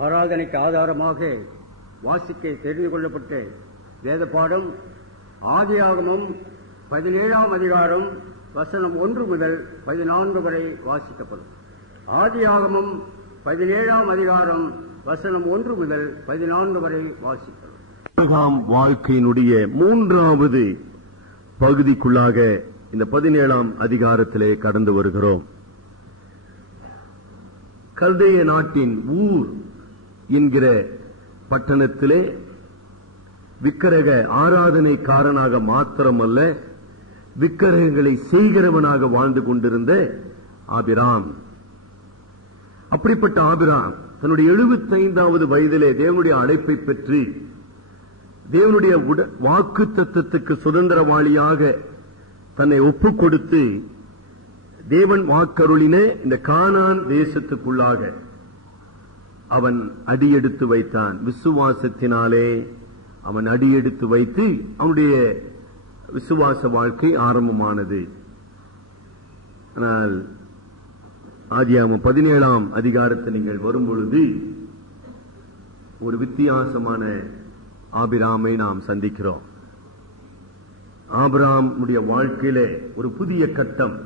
ஆராதனைக்கு ஆதாரமாக வாசிக்க தெரிந்து கொள்ளப்பட்ட வேத பாடம் ஆதியாகமம் 17ஆம் அதிகாரம் வசனம் 1 முதல் 14 வரை வாசிக்கப்படும். ஆதியாகமம் 17ஆம் அதிகாரம் வசனம் 1 முதல் 14 வரை வாசிக்கப்படும். ஆபிரகாம் வாழ்க்கையினுடைய 3வது பகுதிக்குள்ளாக இந்த 17ஆம் அதிகாரத்திலே கடந்து வருகிறோம். கல்தேய நாட்டின் ஊர் என்கிற பட்டணத்திலே விக்கிரக ஆராதனைக்காரனாக மாத்திரமல்ல, விக்கிரகங்களை செய்கிறவனாக வாழ்ந்து கொண்டிருந்த ஆபிராம். அப்படிப்பட்ட ஆபிராம் தன்னுடைய 75வது வயதிலே தேவனுடைய அழைப்பை பெற்று தேவனுடைய வாக்கு தத்தத்துக்கு சுதந்திரவாளியாக தன்னை ஒப்புக் கொடுத்து தேவன் வாக்கருளின இந்த கானான் தேசத்துக்குள்ளாக அவன் அடியெடுத்து வைத்தான். விசுவாசத்தினாலே அவன் அடியெடுத்து வைத்து அவனுடைய விசுவாச வாழ்க்கை ஆரம்பமானது. ஆனால் ஆதியாகமம் 17ஆம் அதிகாரத்தை நீங்கள் வரும்பொழுது ஒரு வித்தியாசமான ஆபிராமை நாம் சந்திக்கிறோம். ஆபிராமுடைய வாழ்க்கையிலே ஒரு புதிய கட்டம்,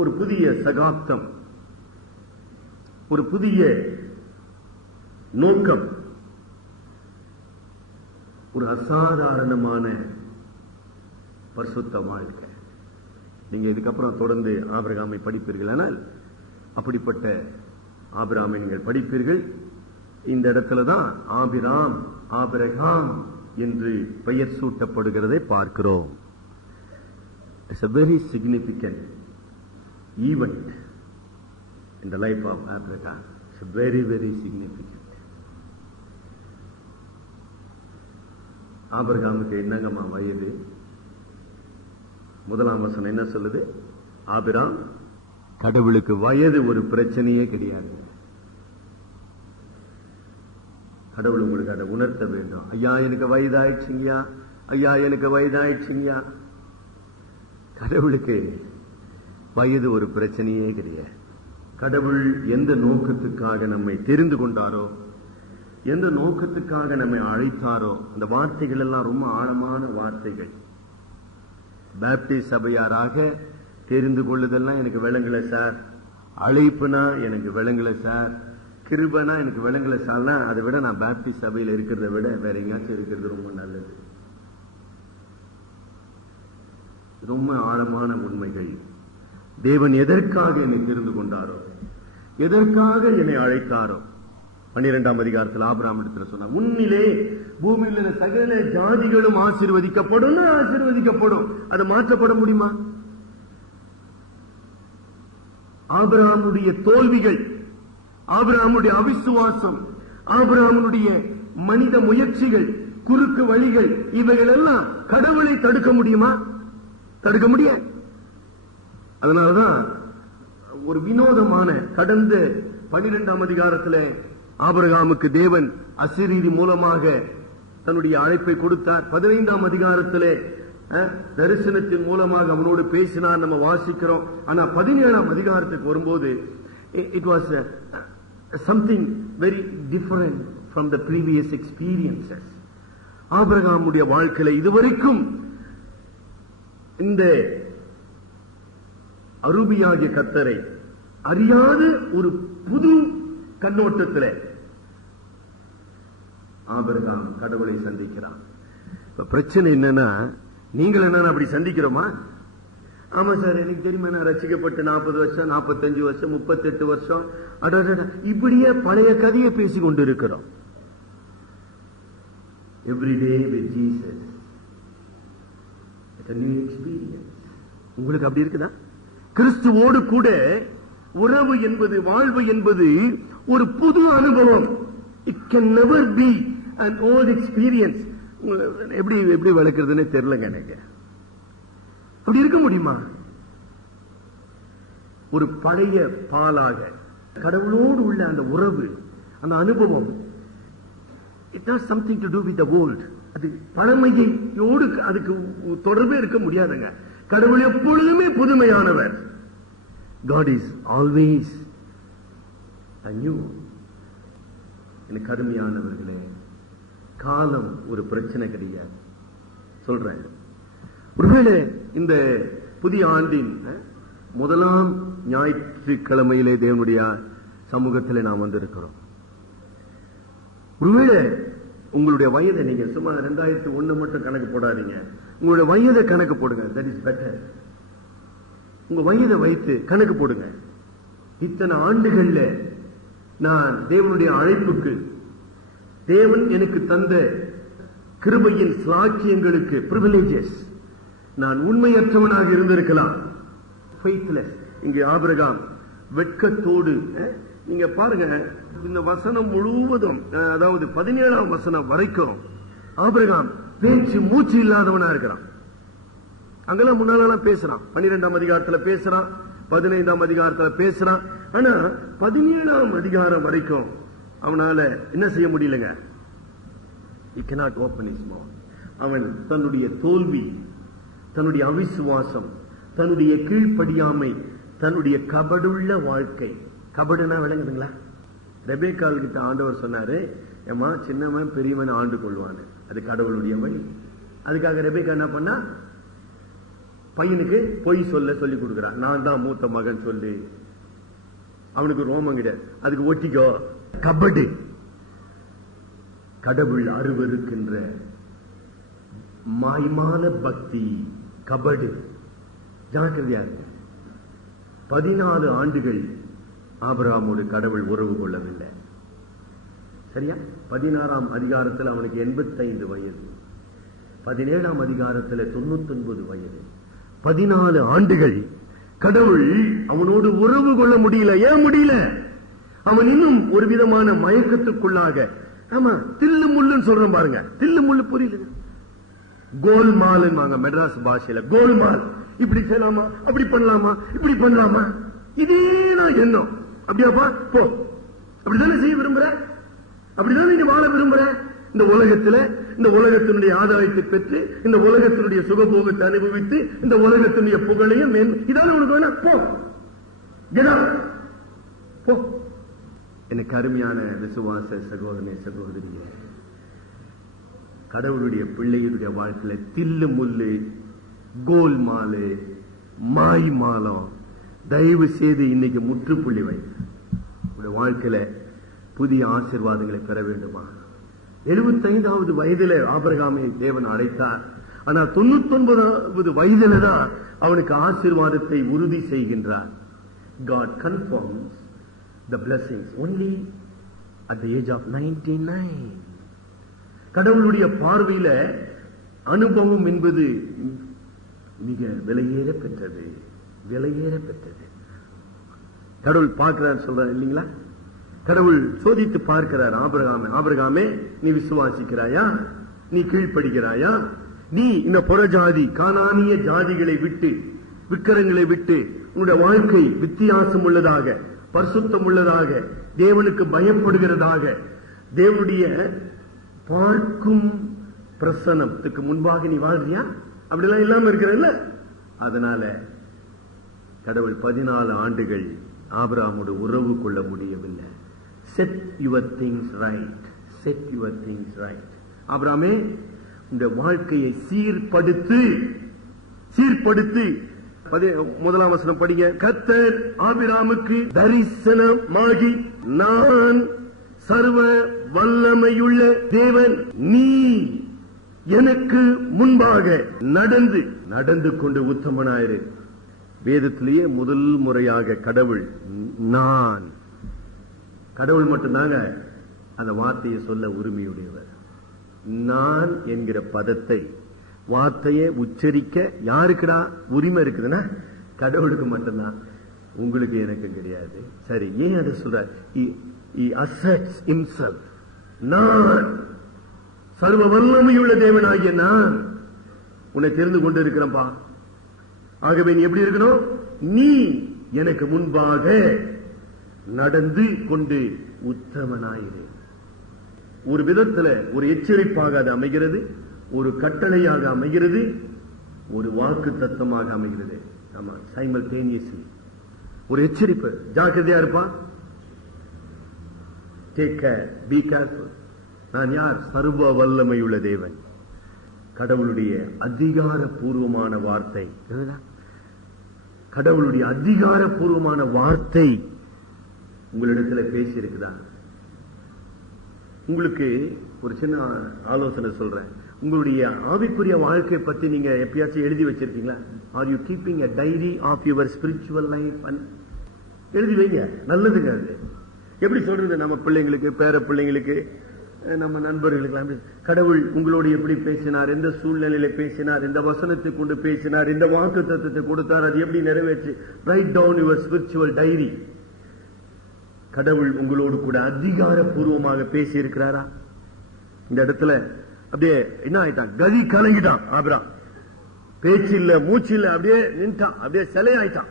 ஒரு புதிய சகாப்தம், ஒரு புதிய நோக்கம், ஒரு அசாதாரணமான பரிசுத்த வாழ்க்கை. நீங்க இதுக்கப்புறம் தொடர்ந்து ஆபிரகாமை படிப்பீர்கள். ஆனால் அப்படிப்பட்ட ஆபிரகாமை நீங்கள் படிப்பீர்கள். இந்த இடத்துலதான் ஆபிராம் ஆபிரகாம் என்று பெயர் சூட்டப்படுகிறதை பார்க்கிறோம். It's a very significant event in the life of Abraham. It's very, very significant. ஆபிரகாமுக்கு என்னங்கம்மா வயது? முதலாம் வசனம் என்ன சொல்லுது? ஆபிராம், கடவுளுக்கு வயது ஒரு பிரச்சனையே கிடையாது. கடவுள் உங்களுக்கு அதை உணர்த்த வேண்டும். ஐயா எனக்கு வயதாயிடுச்சுங்கயா, ஐயா எனக்கு வயதாயிடுச்சுங்கயா. கடவுளுக்கு வயது ஒரு பிரச்சனையே கிடையாது. கடவுள் எந்த நோக்கத்துக்காக நம்மை தெரிந்து கொண்டாரோ, எந்த நோக்கத்துக்காக நம்மை அழைத்தாரோ, அந்த வார்த்தைகள் எல்லாம் ரொம்ப ஆழமான வார்த்தைகள். பேப்டிஸ்ட் சபையாராக தெரிந்து கொள்ளுதெல்லாம் எனக்கு விளங்கல சார், அழைப்புனா எனக்கு விளங்கல சார், கிருபனா எனக்கு விளங்கல சார்னா அதை விட நான் பேப்டிஸ்ட் சபையில் இருக்கிறத விட வேற எங்கேயாச்சும் இருக்கிறது ரொம்ப நல்லது. ரொம்ப ஆழமான உண்மைகள். தேவன் எதற்காக என்னை தெரிந்து கொண்டாரோ, எதற்காக என்னை அழைத்தாரோ. 12ஆம் அதிகாரத்தில் ஆபிரகாம் இடத்துல சொன்னார், உன்னிலே பூமியில் சகல ஜாதிகளும் ஆசீர்வதிக்கப்படும். ஆசீர்வதிக்கப்படும். அது மாற்றப்பட முடியுமா? ஆபிரகாமுடைய தோல்விகள், ஆபிரகாமுடைய அவிசுவாசம், ஆபிரகாமுடைய மனித முயற்சிகள், குறுக்கு வழிகள், இவைகள் எல்லாம் கடவுளை தடுக்க முடியுமா? தடுக்க முடியாது. அதனாலதான் ஒரு வினோதமான கடந்த 12ஆம் அதிகாரத்தில் ஆபிரகாமுக்கு தேவன் அசரீரி மூலமாக தன்னுடைய அழைப்பை கொடுத்தார். 15ஆம் அதிகாரத்திலே தரிசனத்தின் மூலமாக அவனோடு பேசினார், நம்ம வாசிக்கிறோம். ஆனா 17ஆம் அதிகாரத்துக்கு வரும்போது it was something very different from the previous experiences. ஆபிரகாமுடைய வாழ்க்கையில இதுவரைக்கும் இந்த அரூபியாகிய கர்த்தரை அறியாத ஒரு புது கண்ணோட்டத்தில் ஆபிரகாம் கடவுளை சந்திக்கிறான். பிரச்சனை என்னன்னா, நீங்கள் என்ன அப்படி சந்திக்கிறோமா? ஆமா சார், எனக்கு தெரியுமா, நான் ரசிக்கப்பட்டு 40 வருஷம், 45 வருஷம், 38 வருஷம், இப்படியே பழைய கதையை பேசிக் கொண்டு இருக்கிறோம். Everyday with Jesus, it's a new experience. உங்களுக்கு அப்படி இருக்குதா? கிறிஸ்துவோடு கூட உறவு என்பது, வாழ்வு என்பது ஒரு புது அனுபவம். It can never be an old experience. எப்படி வளர்க்கிறதுன்னு தெரியலங்க எனக்கு. அப்படி இருக்க முடியுமா? ஒரு பழைய பாலாக கடவுளோடு உள்ள அந்த உறவு, அந்த அனுபவம், it has something to do with the world. அது பழமையோடு அதுக்கு தொடர்பே இருக்க முடியாதுங்க. கடவுள் எப்பொழுதுமே புதுமையானவர். God is always anew. எனக்கு அருமையானவர்களே, காலம் ஒரு பிரச்சனை கிடையாது. சொல்றேன், ஒருவேளை இந்த புதிய ஆண்டின் முதலாம் ஞாயிற்றுக்கிழமையிலே தேவனுடைய சமூகத்திலே நாம் வந்திருக்கிறோம். ஒருவேளை உங்களுடைய வயதை நீங்க சும்மா 2001 மட்டும் கணக்கு போடாதீங்க. உங்களுடைய வயதை கணக்கு போடுங்க. That is better. உங்க வயதை வைத்து கணக்கு போடுங்க. இத்தனை ஆண்டுகள்ல நான் தேவனுடைய அழைப்புக்கு, தேவன் எனக்கு தந்த கிருபையின் ஸ்லாக்கியங்களுக்கு, பிரிவிலேஜஸ், நான் உண்மையற்றவனாக இருந்திருக்கலாம். ஃபெய்த்லெஸ். இங்கே ஆபிரகாம் வெட்கத்தோடு, நீங்க பாருங்க இந்த வசனம் முழுவதும், அதாவது 17ஆம் வசனம் வரைக்கும் ஆபிரகாம் பேச்சு மூச்சு இல்லாதவனா இருக்கிறான். அங்கெல்லாம் முன்னாலாம் பேசுறான், 12ஆம் அதிகாரத்துல பேசுறான், 15ஆம் அதிகாரத்துல பேசுறான். ஆனா 17ஆம் அதிகாரம் வரைக்கும் அவனால என்ன செய்ய முடியலங்க. He cannot open his mouth. அவன் தன்னுடைய தோல்வி, தன்னுடைய அவிசுவாசம், தன்னுடைய கீழ்ப்படியாமை, தன்னுடைய கபடுள்ள வாழ்க்கை. கபடுனா விளங்குதுங்களா? ரெபேக்கால் கிட்ட ஆண்டவர் சொன்னாரு, ஏமா சின்னவன் பெரியவன் ஆண்டு கொள்வான், அது கடவுளுடைய வழி. அதுக்காக ரெபேக்கா என்ன பண்ணா, பையனுக்கு பொய் சொல்லி கொடுக்கிறான். நான் தான் மூத்த மகன் சொல்லி. அவனுக்கு ரோமம் கிடையாது, அதுக்கு ஒட்டிக்கோ. கபடு, கடவுள் அருவருக்கின்ற மாய்மான பக்தி, கபடு. ஜாக்கிரதையா இருக்கு. 14 ஆண்டுகள் ஆபிரகாமோடு கடவுள் உறவு கொள்ளவில்லை. சரியா? 16ஆம் அதிகாரத்தில் அவனுக்கு 85 வயது, 17ஆம் அதிகாரத்தில் 99 வயது. 14 ஆண்டுகள் கடவுள் அவனோடு உறவு கொள்ள முடியல. ஏன் முடியல? அவன் இன்னும் ஒரு விதமான மயக்கத்துக்குள்ளாக, ஆமா தில்லு முள்ளுன்னு சொல்றேன் பாருங்க. தில்லு முள்ளு புரியல, கோல்மால் மெட்ராஸ் பாஷையில கோல்மால். இப்படி செய்யலாமா, அப்படி பண்ணலாமா, இப்படி பண்ணலாமா, இதே நான் எண்ணம். அப்படியாப்பா போ, அப்படித்தானே செய்ய விரும்புற, அப்படிதான் நீங்க வாழ விரும்புற. இந்த உலகத்துல இந்த உலகத்தினுடைய ஆதாயத்தை பெற்று, இந்த உலகத்தினுடைய சுகபோகத்தை அனுபவித்து, இந்த உலகத்தினுடைய புகழையும் இதான உனக்கு வேணா, போ போ. எனக்கு அருமையான விசுவாச சகோதரனே, சகோதரியே, கடவுளுடைய பிள்ளைகளுடைய வாழ்க்கையில தில்லு முள்ளு, கோல்மாலு, மாய் மாலம் தயவு செய்து இன்னைக்கு முற்றுப்புள்ளி வைத்து வாழ்க்கையில புதிய ஆசீர்வாதங்களை பெற வேண்டுமா? 75வது வயதில ஆபிரகாமை தேவன் அழைத்தார். ஆனா 99வது வயதில தான் அவனுக்கு ஆசீர்வாதத்தை உறுதி செய்கின்றார். God confirms the blessings only at the age of 99. கடவுளுடைய பார்வையில அனுபவம் என்பது மிக விலையேற பெற்றது, விலையேற பெற்றது. கடவுள் பார்க்கிறார் சொல்றார் இல்லீங்களா? கடவுள் சோதித்து பார்க்கிறார் ஆபிரகாமே. ஆபிரகாமே, நீ விசுவாசிக்கிறாயா? நீ கீழ்ப்படுகிறாயா? நீ இந்த புறஜாதி கானானிய ஜாதிகளை விட்டு, விக்கிரங்களை விட்டு, உன்னுடைய வாழ்க்கை வித்தியாசம் உள்ளதாக, பரிசுத்தம் உள்ளதாக, தேவனுக்கு பயப்படுகிறதாக, தேவனுடைய பார்க்கும் பிரசனத்துக்கு முன்பாக நீ வாழ்றியா? அப்படிலாம் இல்லாம இருக்கிறல்ல. அதனால கடவுள் 14 ஆண்டுகள் ஆபிரகாமோடு உறவு கொள்ள முடியவில்லை. Set your things right, set your things right. ஆபிரகாமே, இந்த வாழ்க்கையை சீர்படுத்து, சீர்படுத்தி. 1ஆம் வசனம் படிங்க. கர்த்தர் ஆபிரகாமுக்கு தரிசனமாகி, நான் சர்வ வல்லமையுள்ள தேவன், நீ எனக்கு முன்பாக நடந்து கொண்டு உத்தமனாயிரு. வேதத்திலேயே முதல் முறையாக கடவுள், நான், கடவுள் மட்டும்தாங்க அந்த வார்த்தையை சொல்ல உரிமையுடையவர். நான் என்கிற பதத்தை, வார்த்தையை உச்சரிக்க யாருக்குடா உரிமை இருக்குதுன்னா கடவுளுக்கு மட்டும்தான், உங்களுக்கு எனக்கு கிடையாது. சரி, ஏன் அதை சொல்ற? He asserts himself. நான் சர்வ வல்லமையுள்ள தேவனாகிய நான் உன்னை தெரிந்து கொண்டு இருக்கிறப்பா. ஆகவே நீ எப்படி இருக்கணும்? நீ எனக்கு முன்பாக நடந்து கொண்டு உத்தமனாயிரு. ஒரு விதத்துல ஒரு எச்சரிப்பாக அது அமைகிறது, ஒரு கட்டளையாக அமைகிறது, ஒரு வாக்கு தத்தமாக அமைகிறது. ஆமா, சைமல்டேனியஸ்லி ஒரு எச்சரிப்பு. ஜாக்கிரதையா இருப்பா. Take care, be careful. நான் யார்? சர்வ வல்லமையுள்ள தேவன். கடவுளுடைய அதிகாரப்பூர்வமான வார்த்தை, கடவுளுடைய அதிகாரப்பூர்வமான வார்த்தை உங்களிடத்துல பேசி இருக்குதா? உங்களுக்கு ஒரு சின்ன ஆலோசனை சொல்றேன். உங்களுடைய ஆவிக்குரிய வாழ்க்கை பத்தி நீங்க எப்பயாச்சும் எழுதி வச்சிருக்கீங்களா? Are you keeping a diary of your spiritual life? எழுதி வைங்க, நல்லதுங்க. அது எப்படி சொல்றது? நம்ம பிள்ளைங்களுக்கு, பேர பிள்ளைங்களுக்கு, நம்ம நண்பர்களுக்கு கடவுள் உங்களோடு எப்படி பேசினார், எந்த சூழ்நிலையில பேசினார், இந்த வசனத்தை கொண்டு பேசினார், இந்த வாக்கு தத்துவத்தை கொடுத்தார், அது எப்படி நிறைவேற்றி. Write down your spiritual diary. கடவுள் உங்களோடு கூட அதிகாரப்பூர்வமாக பேசி இருக்கிறாரா? இந்த இடத்துல அப்படியே என்ன ஆயிட்டான்? கதி கலங்கிட்டான் ஆபிரகாம். பேச்சு இல்ல, மூச்சு இல்ல, அப்படியே நின்றான், அப்படியே சிலை ஆயிட்டான்.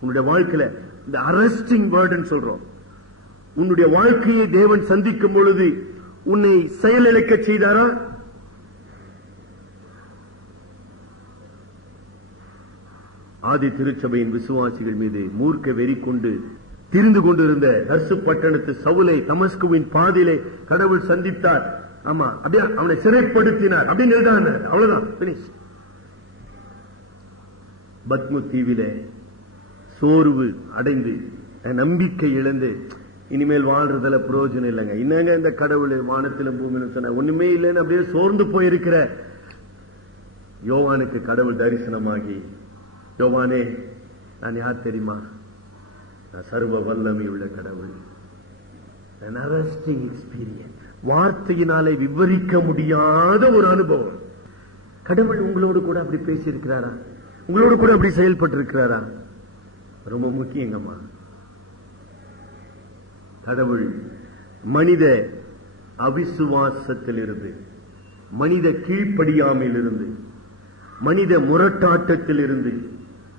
உன்னுடைய வாழ்க்கையில இந்த அரஸ்டிங் வேர்டுன்னு சொல்றோம். உன்னுடைய வாழ்க்கையை தேவன் சந்திக்கும் பொழுது உன்னை செயலிழக்க செய்தாரா? ஆதி திருச்சபையின் விசுவாசிகள் மீது மூர்க்க வெறி கொண்டு திரிந்து கொண்டிருந்த தர்சு பட்டணத்து சவுலை தமஸ்குவின் பாதையிலே கடவுள் சந்தித்தார். ஆமா, அப்படியே அவனை சிறைப்படுத்தினார் அப்படின்னு எழுதாங்க. அவ்வளவுதான், பினிஷ். பத்மு தீவிலே சோர்வு அடைந்து நம்பிக்கை இழந்து இனிமேல் வாழ்றதுல பிரயோஜனம் இல்லைங்க, என்னங்க இந்த கடவுள் வானத்திலும் பூமியிலும் சொன்ன ஒண்ணுமே இல்லைன்னு அப்படியே சோர்ந்து போயிருக்கிற யோவானுக்கு கடவுள் தரிசனமாகி, யோவானே நான் யார் தெரியுமா? நான் சர்வ வல்லமை உள்ள கடவுள். an arresting experience. வார்த்தையினாலே விவரிக்க முடியாத ஒரு அனுபவம். கடவுள் உங்களோடு கூட அப்படி பேசி இருக்கிறாரா? உங்களோடு கூட அப்படி செயல்பட்டு இருக்கிறாரா? ரொம்ப முக்கியங்கம்மா. கடவுள் மனித அவிசுவாசத்தில் இருந்து, மனித கீழ்ப்படியாமையில் இருந்து, மனித முரட்டாட்டத்தில் இருந்து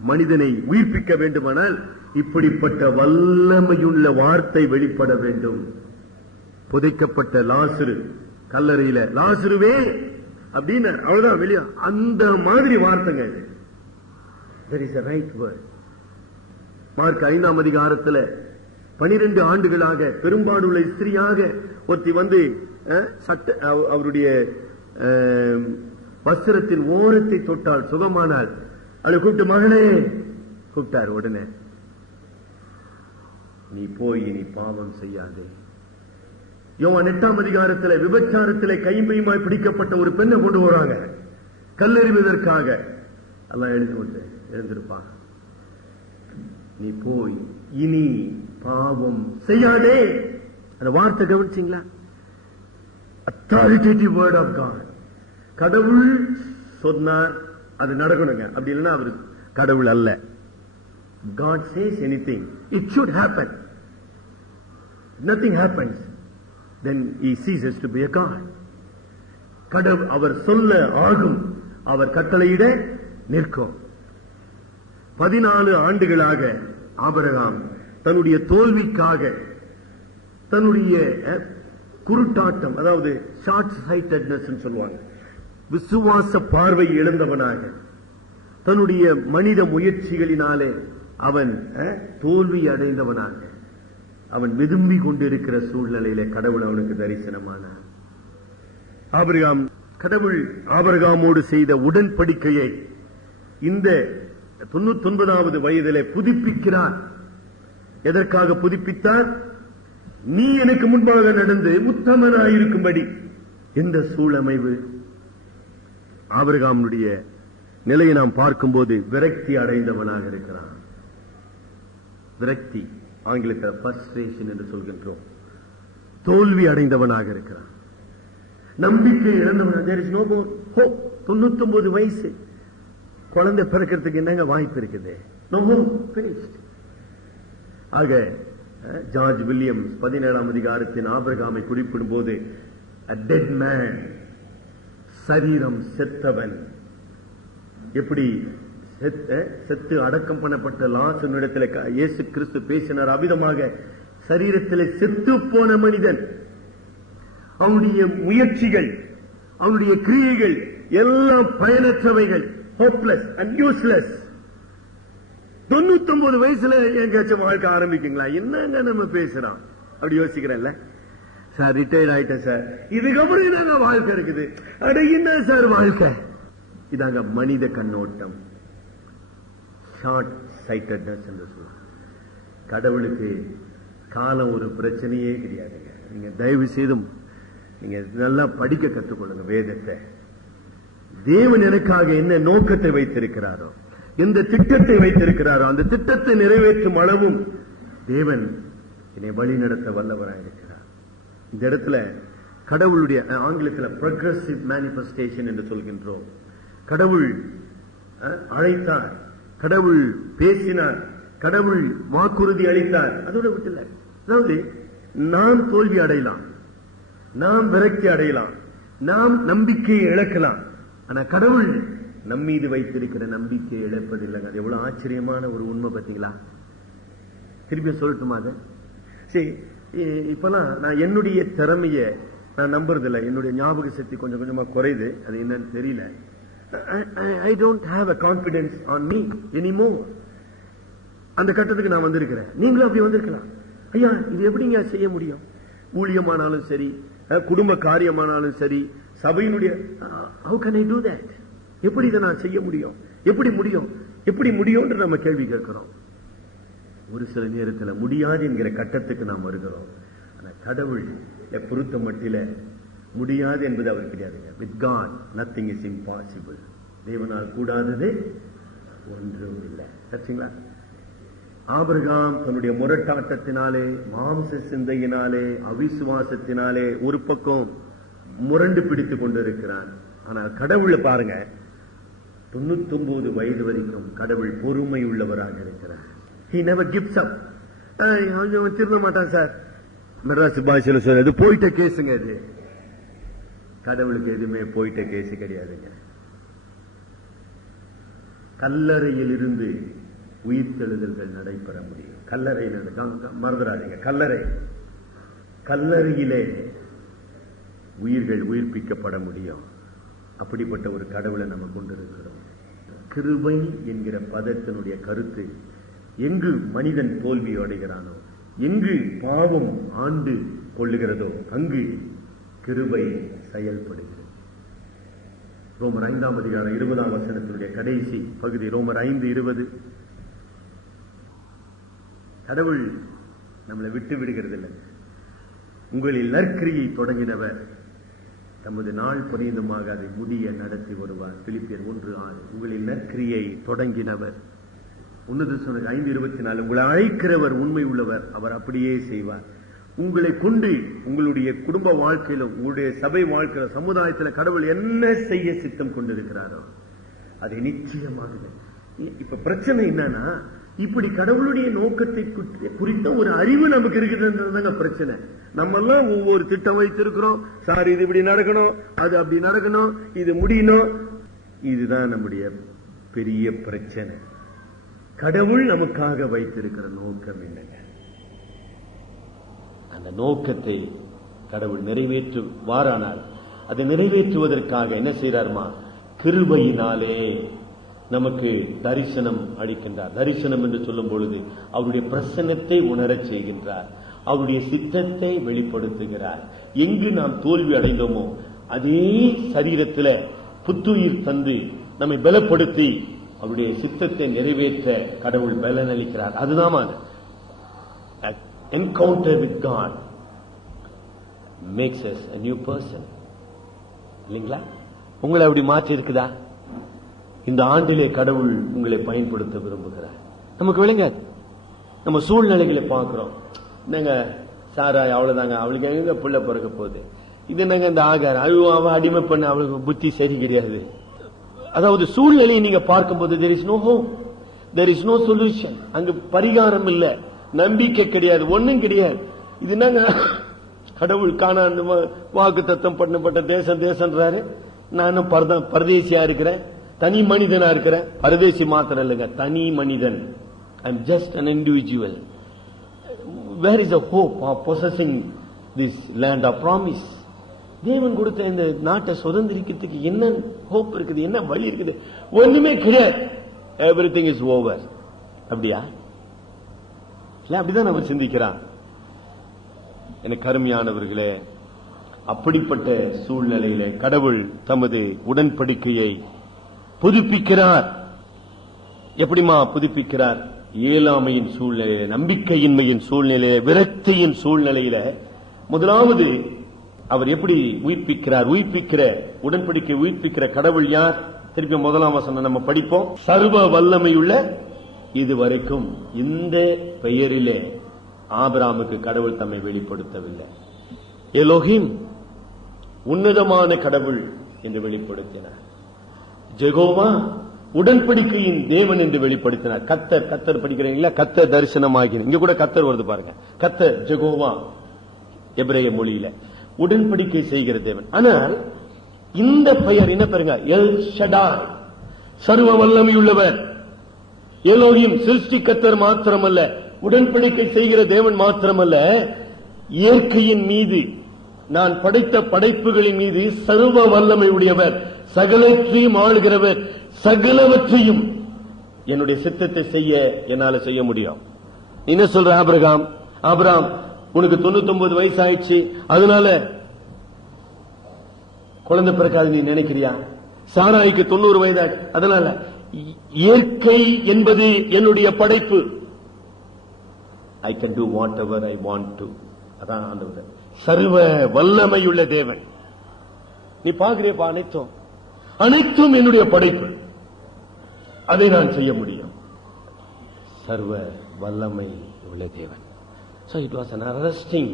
மனிதனை உயிர்ப்பிக்க வேண்டுமானால் இப்படிப்பட்ட வல்லமையுள்ள வார்த்தை வெளிப்பட வேண்டும். புதைக்கப்பட்ட லாசரு கல்லறையில லாசருவே அப்படின்னு அவ்வளவுதான் வெளியே, அந்த மாதிரி வார்த்தைங்க. There is a right word. Mark 5ஆம் அதிகாரத்தில் 12 ஆண்டுகளாக பெரும்பாடுள்ள ஸ்திரியாக ஒருத்தி வந்து அவருடைய வஸ்திரத்தின் ஓரத்தை தொட்டால் சுகமானால். அவளை கூப்பிட்டு மகனே கூப்பிட்டார். உடனே நீ போய் நீ பாவம் செய்யாதே. யோவான் 8ஆம் அதிகாரத்தில் விபச்சாரத்தில் கைமையுமாய் பிடிக்கப்பட்ட ஒரு பெண்ணை கொண்டு வராங்க கல்லெறிவதற்காக. எல்லாம் எழுந்திருப்பாங்க. நீ போய் இனி பாவம் செய்யாதே. அந்த வார்த்தை கவனிச்சீங்களா? Authoritative word of God. கடவுள் சொன்னார், அது நடக்கணுங்க. அப்படி இல்லைன்னா அவர் கடவுள் அல்ல. God says anything, it should happen. Nothing happens, then he ceases to be a God. கடவுள் அவர் சொல்ல ஆகும், அவர் கட்டளையிட நிற்கும். 14 ஆண்டுகளாக ஆபிரகாம் தன்னுடைய தோல்விக்காக, தன்னுடைய குருட்டாட்டம், அதாவது ஷார்ட் சைட்டட்னஸ் சொல்லுவாங்க, விசுவாச பார்வை இழந்தவனாக, தன்னுடைய மனித முயற்சிகளினாலே அவன் தோல்வி அடைந்தவனாக, அவன் விரும்பி கொண்டிருக்கிற சூழ்நிலையில கடவுள் அவனுக்கு தரிசனமானார். கடவுள் ஆபிரகாமோடு செய்த உடன்படிக்கையை இந்த 99வது வயதிலே புதுப்பிக்கிறார். எதற்காக புதுப்பித்தார்? நீ எனக்கு முன்பாக நடந்து உத்தமனாயிருக்கும்படி. இந்த சூழமைவு ஆபிரகாமுடைய நிலையை நாம் பார்க்கும்போது விரக்தி அடைந்தவனாக இருக்கிறான். விரக்தி, ஆங்கிலத்தில் ஃப்ரஸ்ட்ரேஷன் என்று சொல்கின்றோம். தோல்வி அடைந்தவனாக இருக்கிறான். நம்பிக்கை இழந்தவன். there is no more hope. 99 வயசு, குழந்தை பிறக்கிறதுக்கு என்னங்க வாய்ப்பு இருக்குது? no hope, finished. ஆக ஜார்ஜ் வில்லியம்ஸ் 17ஆம் அதிகாரத்தின் ஆபிரகாமை குறிப்பிடும் போது a dead man, சரீரம் செத்தவன், எப்படி செத்து அடக்கம் பண்ணப்பட்ட லாசரிடத்தில் இயேசு கிறிஸ்து பேசினார். அவிதமாக சரீரத்தில் செத்து போன மனிதன், அவனுடைய முயற்சிகள், அவனுடைய கிரியைகள் எல்லாம் பயனற்றவைகள், ஹோப்லெஸ் அண்ட் யூஸ்லெஸ். 99 வயசுல எங்கேயாச்சும் வாழ்க்கை ஆரம்பிக்குங்களா? என்னங்க நம்ம பேசுறோம்? அப்படி யோசிக்கிறேன்ல சார். ரிட்டையர்ட் ஆயிட்டேன் சார், இதுக்கப்புறம் என்னங்க வாழ்க்கை இருக்குது? அட என்ன சார் வாழ்க்கை? இதாங்க மனித கண்ணோட்டம், ஷார்ட் சைட்டட்னஸ் என்று சொல்லுவாங்க. கடவுளுக்கு காலம் ஒரு பிரச்சனையே கிடையாதுங்க. நீங்க தயவு செய்தும் நீங்க நல்லா படிக்க கற்றுக்கொள்ளுங்க வேதத்தை. தேவன் எனக்காக என்ன நோக்கத்தை வைத்திருக்கிறாரோ, எந்த திட்டத்தை வைத்திருக்கிறாரோ, அந்த திட்டத்தை நிறைவேற்றும் அளவும் தேவன் என்னை வழி நடத்த வல்லவராக இருக்கிறார். இந்த இடத்துல கடவுளுடைய ஆங்கிலத்தில் ப்ரோக்ரசிவ் மேனிபெஸ்டேஷன் என்று சொல்கின்றோம். கடவுள் அழைத்தார், கடவுள் பேசினார், கடவுள் வாக்குறுதி அளித்தார், அதோட விட்டுல. அதாவது நாம் தோல்வி அடையலாம், நாம் விரக்தி அடையலாம், நாம் நம்பிக்கையை இழக்கலாம். ஆனா கடவுள் நம்மீது வைத்திருக்கிற நம்பிக்கையை இழப்பதில்லைங்க. அது எவ்வளவு ஆச்சரியமான ஒரு உண்மை பார்த்தீங்களா? திருப்பி சொல்லட்டுமா? சரி, இப்பெல்லாம் நான் என்னுடைய திறமைய நான் நம்புறதில்லை. என்னுடைய ஞாபக சக்தி கொஞ்சம் கொஞ்சமா குறையுது. அது என்னன்னு தெரியல. I don't have a confidence on me anymore. அந்த கட்டத்துக்கு நான் வந்திருக்கிறேன். நீங்களும் அப்படி வந்திருக்கலாம். ஐயா, இது எப்படிங்க செய்ய முடியும்? ஊழியமானாலும் சரி, குடும்ப காரியமானாலும் சரி, சபையினுடைய how can I do that? எப்படி இதை நான் செய்ய முடியும்? எப்படி முடியும்? எப்படி முடியும் நம்ம கேள்வி கேட்கிறோம். ஒரு சில நேரத்தில் முடியாது என்கிற கட்டத்துக்கு நாம் வருகிறோம். ஆனா கடவுள் பொறுத்த மட்டில முடியாது என்பது அவர் கிடையாதுங்க. With God nothing is impossible. தேவனால் கூடாதது ஒன்றும் இல்லை. சரிங்களா? ஆபிரகாம் தன்னுடைய முரட்டாட்டத்தினாலே, மாம்ச சிந்தையினாலே, அவிசுவாசத்தினாலே ஒரு பக்கம் முரண்டு பிடித்துக் கொண்டிருக்கிறான். ஆனால் கடவுளை பாருங்க, 99 வயது வரைக்கும் கடவுள் பொறுமை உள்ளவராக இருக்கிறார். He never gives up. திரும்ப மாட்டான் சார். மெட்ராஸ் பாஷையில சொல்றது போயிட்ட கேஸுங்க. அது கடவுளுக்கு எதுவுமே போயிட்ட கேஸ் கிடையாதுங்க. கல்லறையில் இருந்து உயிர்த்தெழுதல்கள் நடைபெற முடியும். கல்லறை மறந்துடாதீங்க, கல்லறை, கல்லறையிலே உயிர்கள் உயிர்ப்பிக்கப்பட முடியும். அப்படிப்பட்ட ஒரு கடவுளை நம்ம கொண்டிருக்கிறோம். கிருபை என்கிற பதத்தினுடைய கருத்து, எங்கு மனிதன் தோல்வி அடைகிறானோ, எங்கு பாவம் ஆண்டு கொள்ளுகிறதோ, அங்கு கிருபை செயல்படுகிறது. ரோமர் 5ஆம் அதிகாரம் 20ஆம் வசனத்தினுடைய கடைசி பகுதி, ரோமர் 5:20. கடவுள் நம்மளை விட்டு விடுகிறது இல்லை. உங்களில் நற்கிரியை தொடங்கினவர் தமது நாள் பரியந்தமாக அதை முடிய நடத்தி வருவார். பிலிப்பியர் 1:6. உங்களில் நற்கிரியை தொடங்கினவர், 5:24. உங்களை அழைக்கிறவர் உண்மை உள்ளவர், அவர் அப்படியே செய்வார். உங்களை கொண்டு உங்களுடைய குடும்ப வாழ்க்கையிலும், உங்களுடைய சபை வாழ்க்கையில, சமுதாயத்தில் கடவுள் என்ன செய்ய சித்தம் கொண்டிருக்கிறாரோ அதை நிச்சயமாக. இப்ப பிரச்சனை என்னன்னா, இப்படி கடவுளுடைய நோக்கத்தை குறித்த ஒரு அறிவு நமக்கு இருக்குதுன்றதுதாங்க பிரச்சனை. நம்ம எல்லாம் ஒவ்வொரு திட்டம் வைத்திருக்கிறோம். சார், இது இப்படி நடக்கணும், அது அப்படி நடக்கணும், இது முடியணும். இதுதான் நம்முடைய பெரிய பிரச்சனை. கடவுள் நமக்காக வைத்திருக்கிற நோக்கம் என்னங்க? அந்த நோக்கத்தை கடவுள் நிறைவேற்றுவாரானால், அதை நிறைவேற்றுவதற்காக என்ன செய்யறாருமா? கிருபையினாலே நமக்கு தரிசனம் அளிக்கின்றார். தரிசனம் என்று சொல்லும் பொழுது அவருடைய பிரசன்னத்தை உணரச் செய்கின்றார், அவருடைய சித்தத்தை வெளிப்படுத்துகிறார். எங்கு நாம் தோல்வி அடைந்தோமோ அதே சரீரத்தில் புத்துயிர் தந்து நம்மை பலப்படுத்தி அவருடைய சித்தத்தை நிறைவேற்ற கடவுள் பலன் அளிக்கிறார். அதுதான் encounter with God makes us a new person. இல்லைங்களா? உங்களை அப்படி மாற்றி இருக்குதா? இந்த ஆண்டிலே கடவுள் உங்களை பயன்படுத்த விரும்புகிறார். நமக்கு விளங்காது. நம்ம சூழ்நிலைகளை பார்க்கிறோம். என்னங்க சாராய் அவ்வளவுதாங்க, அவளுக்கு எங்க பிள்ளை பிறக்க போகுது, இது என்னங்க இந்த ஆகாரம், அவ அடிமை பண்ண, அவளுக்கு புத்தி சரி கிடையாது. அதாவது சூழ்நிலையை நீங்க பார்க்கும்போது there is no hope, there is no solution. அங்கு பரிகாரம் இல்ல, நம்பிக்கை கிடையாது, ஒண்ணும் கிடையாது. இது என்னங்க கடவுள் காணான் வாக்கு தத்தம் பண்ணப்பட்ட தேசம் தேசன்றாரு. நானும் பரதேசியா இருக்கிறேன், தனி மனிதனா இருக்கிறேன். பரதேசி மாத்திரம் இல்லைங்க, தனி மனிதன். I am just an individual. Where is the hope of possessing this land of promise? தேவன் கொடுத்த இந்த நாட்டை சுதந்திரிக்கிறதுக்கு என்ன ஹோப் இருக்குது, என்ன வழி இருக்குது? ஒண்ணுமே கிடையாது. Everything is over. அப்படியா? இல்ல, அப்படிதான் அவர் சிந்திக்கிறார். எனக்கு அருமையானவர்களே, அப்படிப்பட்ட சூழ்நிலையில கடவுள் தமது உடன்படிக்கையை புதுப்பிக்கிறார். எப்படிமா புதுப்பிக்கிறார்? இயலாமையின் சூழ்நிலையில, நம்பிக்கையின்மையின் சூழ்நிலையில, விரக்தியின் சூழ்நிலையில முதலாவது அவர் எப்படி உயிர்ப்பிக்கிறார்? உயிர்ப்பிக்கிற உடன்படிக்கை உயிர்ப்பிக்கிற கடவுள் யார்? திருப்பி முதலாம் வசனம் நம்ம படிப்போம். சர்வ வல்லமையுள்ள, இதுவரைக்கும் இந்த பெயரிலே ஆபிரகாமுக்கு கடவுள் தம்மை வெளிப்படுத்தவில்லை. எலோஹிம், உன்னதமான கடவுள் என்று வெளிப்படுத்தினார். ஜெகோவா, உடன்படிக்கையின் தேவன் என்று வெளிப்படுத்தினார். கத்தர், கத்தர் படிக்கிறீங்களா? கத்தர் தரிசனமாகி, இங்க கூட கத்தர் வருது பாருங்க. கத்தர் ஜெகோவா எபிரேய மொழியில உடன்படிக்கை செய்கிற தேவன். ஆனால் இந்த பெயர் என்ன பாருங்க? எல் ஷடாய், சர்வ வல்லமையுள்ளவர். எலோஹிம், சிருஷ்டி கத்தர் மாத்திரமல்ல, உடன்படிக்கை செய்கிற தேவன் மாத்திரமல்ல, இயற்கையின் மீது, நான் படைத்த படைப்புகளின் மீது சர்வ வல்லமை உடையவர், சகலத்தையும் ஆளுகிறவர், சகலவற்றையும் என்னுடைய சித்தத்தை செய்ய என்னால செய்ய முடியும். என்ன சொல்ற ஆபிரகாம்? ஆபிரகாம், உனக்கு 99 வயசு ஆயிடுச்சு, அதனால குழந்தை பிறக்காது நீ நினைக்கிறியா? சாராய்க்கு 90 வயதாச்சு, அதனால இயற்கை என்பது என்னுடைய படைப்பு. I can do whatever I want to. அதான் ஆண்டவர் சர்வ வல்லமையுள்ள தேவன். நீ பாக்குறியப்பா, அனைத்தும் அனைத்தும் என்னுடைய படைப்பு, அதை நான் செய்ய முடியும். சர்வ வல்லமை உள்ள தேவன். So it was an arresting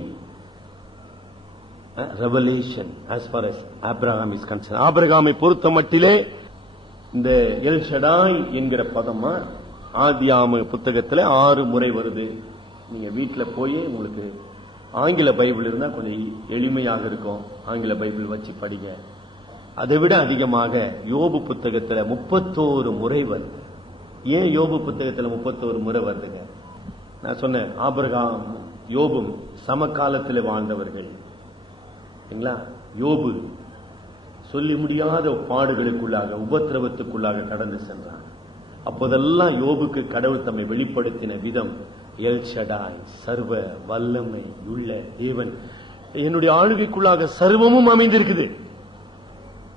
revelation as far as Abraham is concerned. ஆபிரகாமை பொறுத்த மட்டிலே இந்த எல் ஷடாய் என்கிற பதமா ஆதியாகம புத்தகத்தில் 6 முறை வருது. நீங்க வீட்டுல போய் உங்களுக்கு ஆங்கில பைபிள் இருந்தா கொஞ்சம் எளிமையாக இருக்கும், ஆங்கில பைபிள் வச்சு படிங்க. அதை விட அதிகமாக யோபு புத்தகத்தில் 31 முறை வருது. ஏன் யோபு புத்தகத்தில் 31 முறை வருதுங்க? நான் சொன்னேன், ஆபிரகாம் யோபும் சமகாலத்தில் வாழ்ந்தவர்கள். யோபு சொல்லி முடியாத பாடுகளுக்குள்ளாக, உபத்திரவத்துக்குள்ளாக கடந்து சென்றான். அப்போதெல்லாம் யோபுக்கு கடவுள் தம்மை வெளிப்படுத்தின விதம் எல் ஷடாய், சர்வ வல்லமை உள்ள தேவன். என்னுடைய ஆளுகைக்குள்ளாக சர்வமும் அமைந்திருக்குது.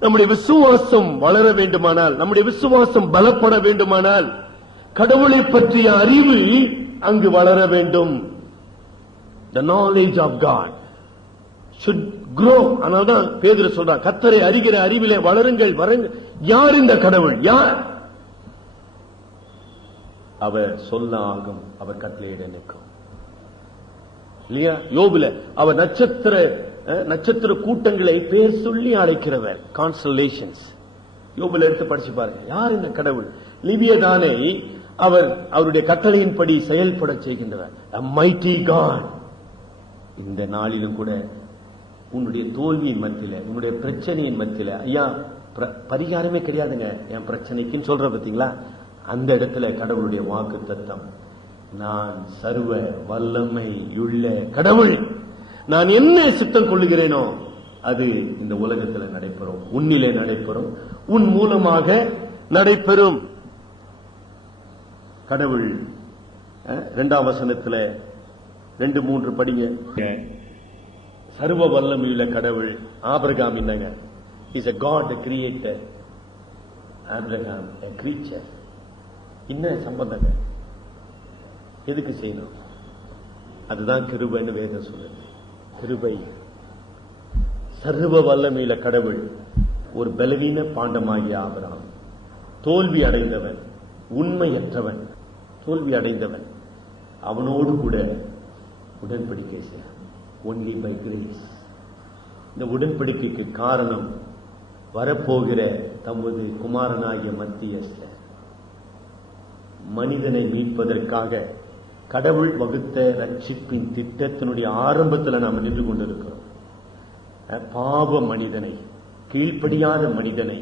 நம்முடைய விசுவாசம் வளர வேண்டுமானால், நம்முடைய விசுவாசம் பலப்பட வேண்டுமானால், கடவுளை பற்றிய அறிவு அங்கு வளர வேண்டும். The knowledge of God should grow. அதனால்தான் பேதுரு சொல்றார், கர்த்தரை அறிகிற அறிவிலே வளருங்கள், வளருங்கள். யார் இந்த கடவுள்? யார்? அவர் சொல்லாகும், அவர் கட்டளையிட நிற்கும். இல்லையா? யோபுல அவர் நட்சத்திர கூட்டங்களை பேர் சொல்லி அழைக்கிறவர், கான்ஸ்டலேஷன்ஸ். யோபுல எடுத்து படிச்சு பாருங்க. யார் இந்த கடவுள்? லிவியதானை அவர் அவருடைய கட்டளையின்படி செயல்பட செய்கின்றவர். A mighty God. இந்த நாளிலும் கூட உன்னுடைய தோல்வியின் மத்தியில, உன்னுடைய பிரச்சனையின் மத்தியில, ஐயா பரிகாரமே கிடையாதுங்க என் பிரச்சனைக்குன்னு சொல்ற பாத்தீங்களா? அந்த இடத்துல கடவுளுடைய வாக்கு தத்தம், நான் சர்வ வல்லமையுள்ள கடவுள், நான் என்ன சித்தம் கொள்ளுகிறேனோ அது இந்த உலகத்தில் நடைபெறும், உன்னிலே நடைபெறும், உன் மூலமாக நடைபெறும். கடவுள் 2ஆம் வசனத்துல 2-3 படிங்க. சர்வ வல்லமையுள்ள கடவுள். ஆபிரகாம் என்னங்க? Is a God creator. Abraham a creature. என்ன சம்பந்தங்க? எதுக்கு செய்யணும்? அதுதான் கிருபைன்னு வேதம் சொல்லுது. கிருபை. சர்வ வல்லமையுள்ள கடவுள் ஒரு பலவீன பாண்டமாகிய ஆபிரகாம், தோல்வி அடைந்தவன், உண்மையற்றவன், தோல்வி அடைந்தவன், அவனோடு கூட உடன்படிக்கை செய்ய. Only by grace. இந்த உடன்படிக்கைக்கு காரணம் வரப்போகிற தமது குமாரனாகிய மத்தியஸ்த மனிதனை மீட்பதற்காக கடவுள் வகுத்த ரட்சிப்பின் திட்டத்தினுடைய ஆரம்பத்தில் நாம் நின்று கொண்டிருக்கிறோம். பாவ மனிதனை, கீழ்ப்படியாத மனிதனை,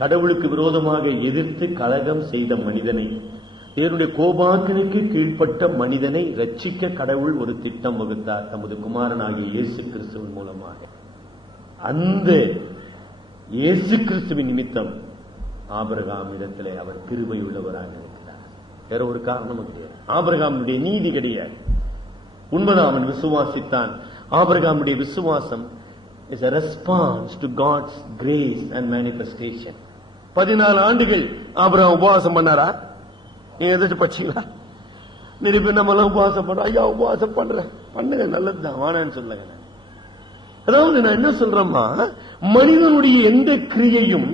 கடவுளுக்கு விரோதமாக எதிர்த்து கலகம் செய்த மனிதனை, தேவனுடைய கோபாக்கினுக்கு கீழ்ப்பட்ட மனிதனை ரட்சிக்க கடவுள் ஒரு திட்டம் வகுத்தார் தமது குமாரனாகிய இயேசு கிறிஸ்துவின் மூலமாக. அந்த இயேசு கிறிஸ்துவின் நிமித்தம் ஆபிரகாம் இடத்திலே அவர் கிருபை உள்ளவராக இருக்கிறார். வேற ஒரு காரணமும் கிடையாது. ஆபிரகாமுடைய நீதி கிடையாது. உண்மைதான், அவன் விசுவாசித்தான். ஆபிரகாமுடைய விசுவாசம் is a response to God's grace and manifestation. 14 ஆண்டுகள் ஆபிரகாம் உபவாசம் பண்ணாரா? நீங்க எதாச்சும் பச்சீங்களா? நிறைய பேர் நம்ம எல்லாம் உபவாசம் பண்றோம். ஐயா உபவாசம் பண்றேன், பண்ணுங்க, நல்லதுதான், வானான்னு சொல்லுங்க. அதாவது நான் என்ன சொல்றேன்னா, மனிதனுடைய எந்த கிரியையும்,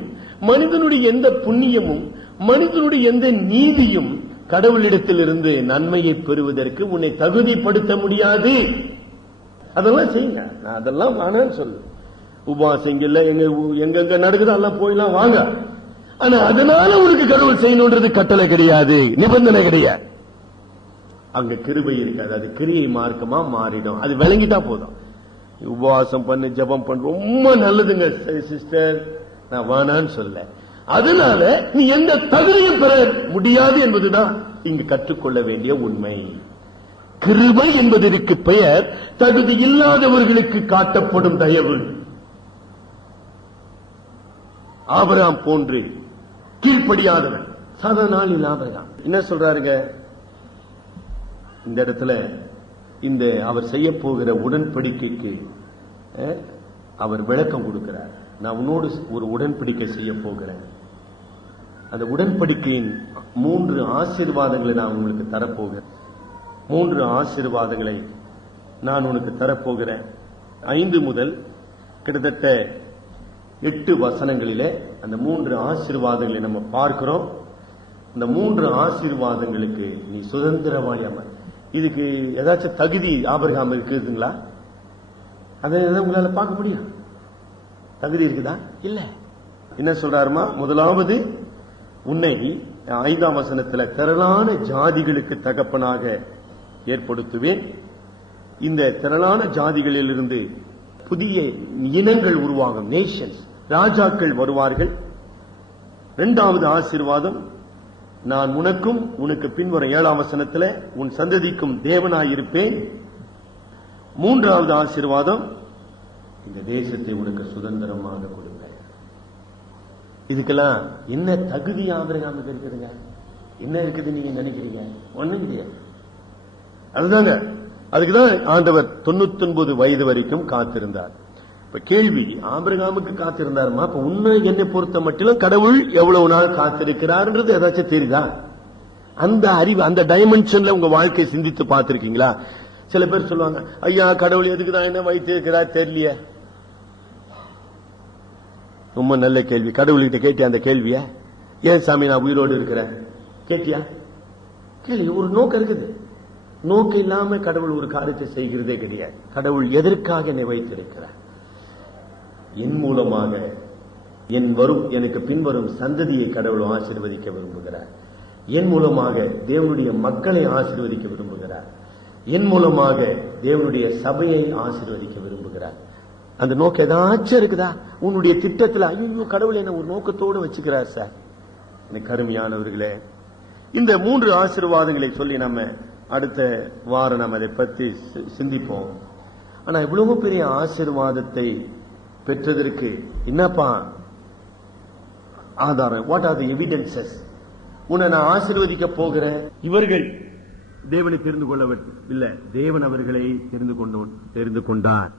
மனிதனுடைய எந்த புண்ணியமும், மனிதனுடைய எந்த நீதியும் கடவுளிடத்தில் இருந்து நன்மையை பெறுவதற்கு உன்னை தகுதிப்படுத்த முடியாது. அதெல்லாம் செய்யுங்க, நான் அதெல்லாம் வானான்னு சொல்லு. உபவாசங்கள்ல எங்க நடக்குதோ எல்லாம் போயெல்லாம் வாங்க. ஆனா அதனால உனக்கு கடவுள் செய்யணும்ன்றது கட்டளை கிடையாது, நிபந்தனை கிடையாது. அங்க கிருபை இருக்காது, அது கிரியை மார்க்கமா மாறிடும். அது விளங்கிட்டா போதும். உபவாசம் பண்ணு, ஜெபம் பண்ணு, ரொம்ப நல்லதுங்க சிஸ்டர், நான் வேணான்னு சொல்ல. அதனால நீ எந்த தகுதியும் பெற முடியாது என்பதுதான் இங்கு கற்றுக்கொள்ள வேண்டிய உண்மை. கிருபை என்பதற்கு பெயர் தகுதி இல்லாதவர்களுக்கு காட்டப்படும் தயவு. ஆபிரகாம் போன்று கீழ்ப்படியாதவன் சாதாரண நாளில் ஆபிரகாம் என்ன சொல்றாருங்க இந்த இடத்துல? இந்த அவர் செய்ய போகிற உடன்படிக்கைக்கு அவர் விளக்கம் கொடுக்கிறார். நான் உன்னோடு ஒரு உடன்படிக்கை செய்ய போகிறேன். அந்த உடன்படிக்கையின் 3 ஆசீர்வாதங்களை நான் உங்களுக்கு தரப்போகிறேன். 3 ஆசீர்வாதங்களை நான் உனக்கு தரப்போகிறேன். 5 முதல் கிட்டத்தட்ட 8 வசனங்களிலே அந்த 3 ஆசீர்வாதங்களை நம்ம பார்க்கிறோம். இந்த 3 ஆசீர்வாதங்களுக்கு நீ சுதந்திரவாளியாம, இதுக்கு ஏதாச்சும் தகுதி ஆபிரகாம் இருக்குதுங்களா? அதை உங்களால பார்க்க முடியும்? தகுதி இருக்குதா? இல்ல. என்ன சொல்றாருமா? முதலாவது, உன்னை 5ஆம் வசனத்துல திரளான ஜாதிகளுக்கு தகப்பனாக ஏற்படுத்துவேன். இந்த திரளான ஜாதிகளில் இருந்து புதிய இனங்கள் உருவாகும், நேஷன்ஸ், ராஜாக்கள் வருவார்கள். 2வது ஆசீர்வாதம், நான் உனக்கும் உனக்கு பின்வரும் 7ஆம் வசனத்துல உன் சந்ததிக்கும் தேவனாயிருப்பேன். 3வது ஆசீர்வாதம், இந்த தேசத்தை உனக்கு சுதந்திரமாக கொடுப்பேன். இதுக்கெல்லாம் என்ன தகுதி ஆபிரகாமுக்கு இருக்குதுங்க? என்ன இருக்குது நீங்க நினைக்கிறீங்க? ஒண்ணும் கிடையாது. அதுதாங்க, அதுக்குதான் ஆண்டவர் 99 வயது வரைக்கும் காத்திருந்தார். இப்ப கேள்வி, ஆபிரகாமுக்கு காத்திருந்தாருமா? அப்ப உன்னை என்னை பொறுத்த மட்டிலும் கடவுள் எவ்வளவு நாள் காத்திருக்கிறார்ன்றது ஏதாச்சும் தெரியுதா? அந்த அறிவு, அந்த டைமென்ஷன்ல உங்க வாழ்க்கை சிந்தித்து பார்த்திருக்கீங்களா? சில பேர் சொல்லுவாங்க, ஐயா கடவுள் எதுக்குதான் என்ன வைத்து இருக்கிறார் தெரியலையே. ரொம்ப நல்ல கேள்வி. கடவுள்கிட்ட கேட்டியா அந்த கேள்விய? ஏன் சாமி நான் உயிரோடு இருக்கிறேன் கேட்டியா? கேள்வி. ஒரு நோக்கம் இருக்குது. நோக்கம் இல்லாம கடவுள் ஒரு காரியத்தை செய்கிறதே கிடையாது. கடவுள் எதற்காக என்னை வைத்திருக்கிறார்? என் மூலமாக எனக்கு பின்வரும் சந்ததியை கடவுள் ஆசீர்வதிக்க விரும்புகிறார். என் மூலமாக தேவனுடைய மக்களை ஆசீர்வதிக்க விரும்புகிறார். என் மூலமாக தேவனுடைய சபையை ஆசீர்வதிக்க விரும்புகிறார். அந்த நோக்கம் ஏதாச்சும் இருக்குதா உன்னுடைய திட்டத்தில்? ஐயோ கடவுள் என்ன ஒரு நோக்கத்தோடு வச்சுக்கிறார் சார். எனக்கு அருமையானவர்களே, இந்த 3 ஆசீர்வாதங்களை சொல்லி நம்ம அடுத்த வாரம் நம்ம அதை பற்றி சிந்திப்போம். ஆனா இவ்வளவு பெரிய ஆசீர்வாதத்தை பெற்றதற்கு என்னப்பா ஆதாரம்? What are the evidences? உன்னை நான் ஆசீர்வதிக்க போகிறேன். இவர்கள் தேவனை தெரிந்து கொள்ளவில்லை, தேவன் அவர்களை தெரிந்து கொண்டார்.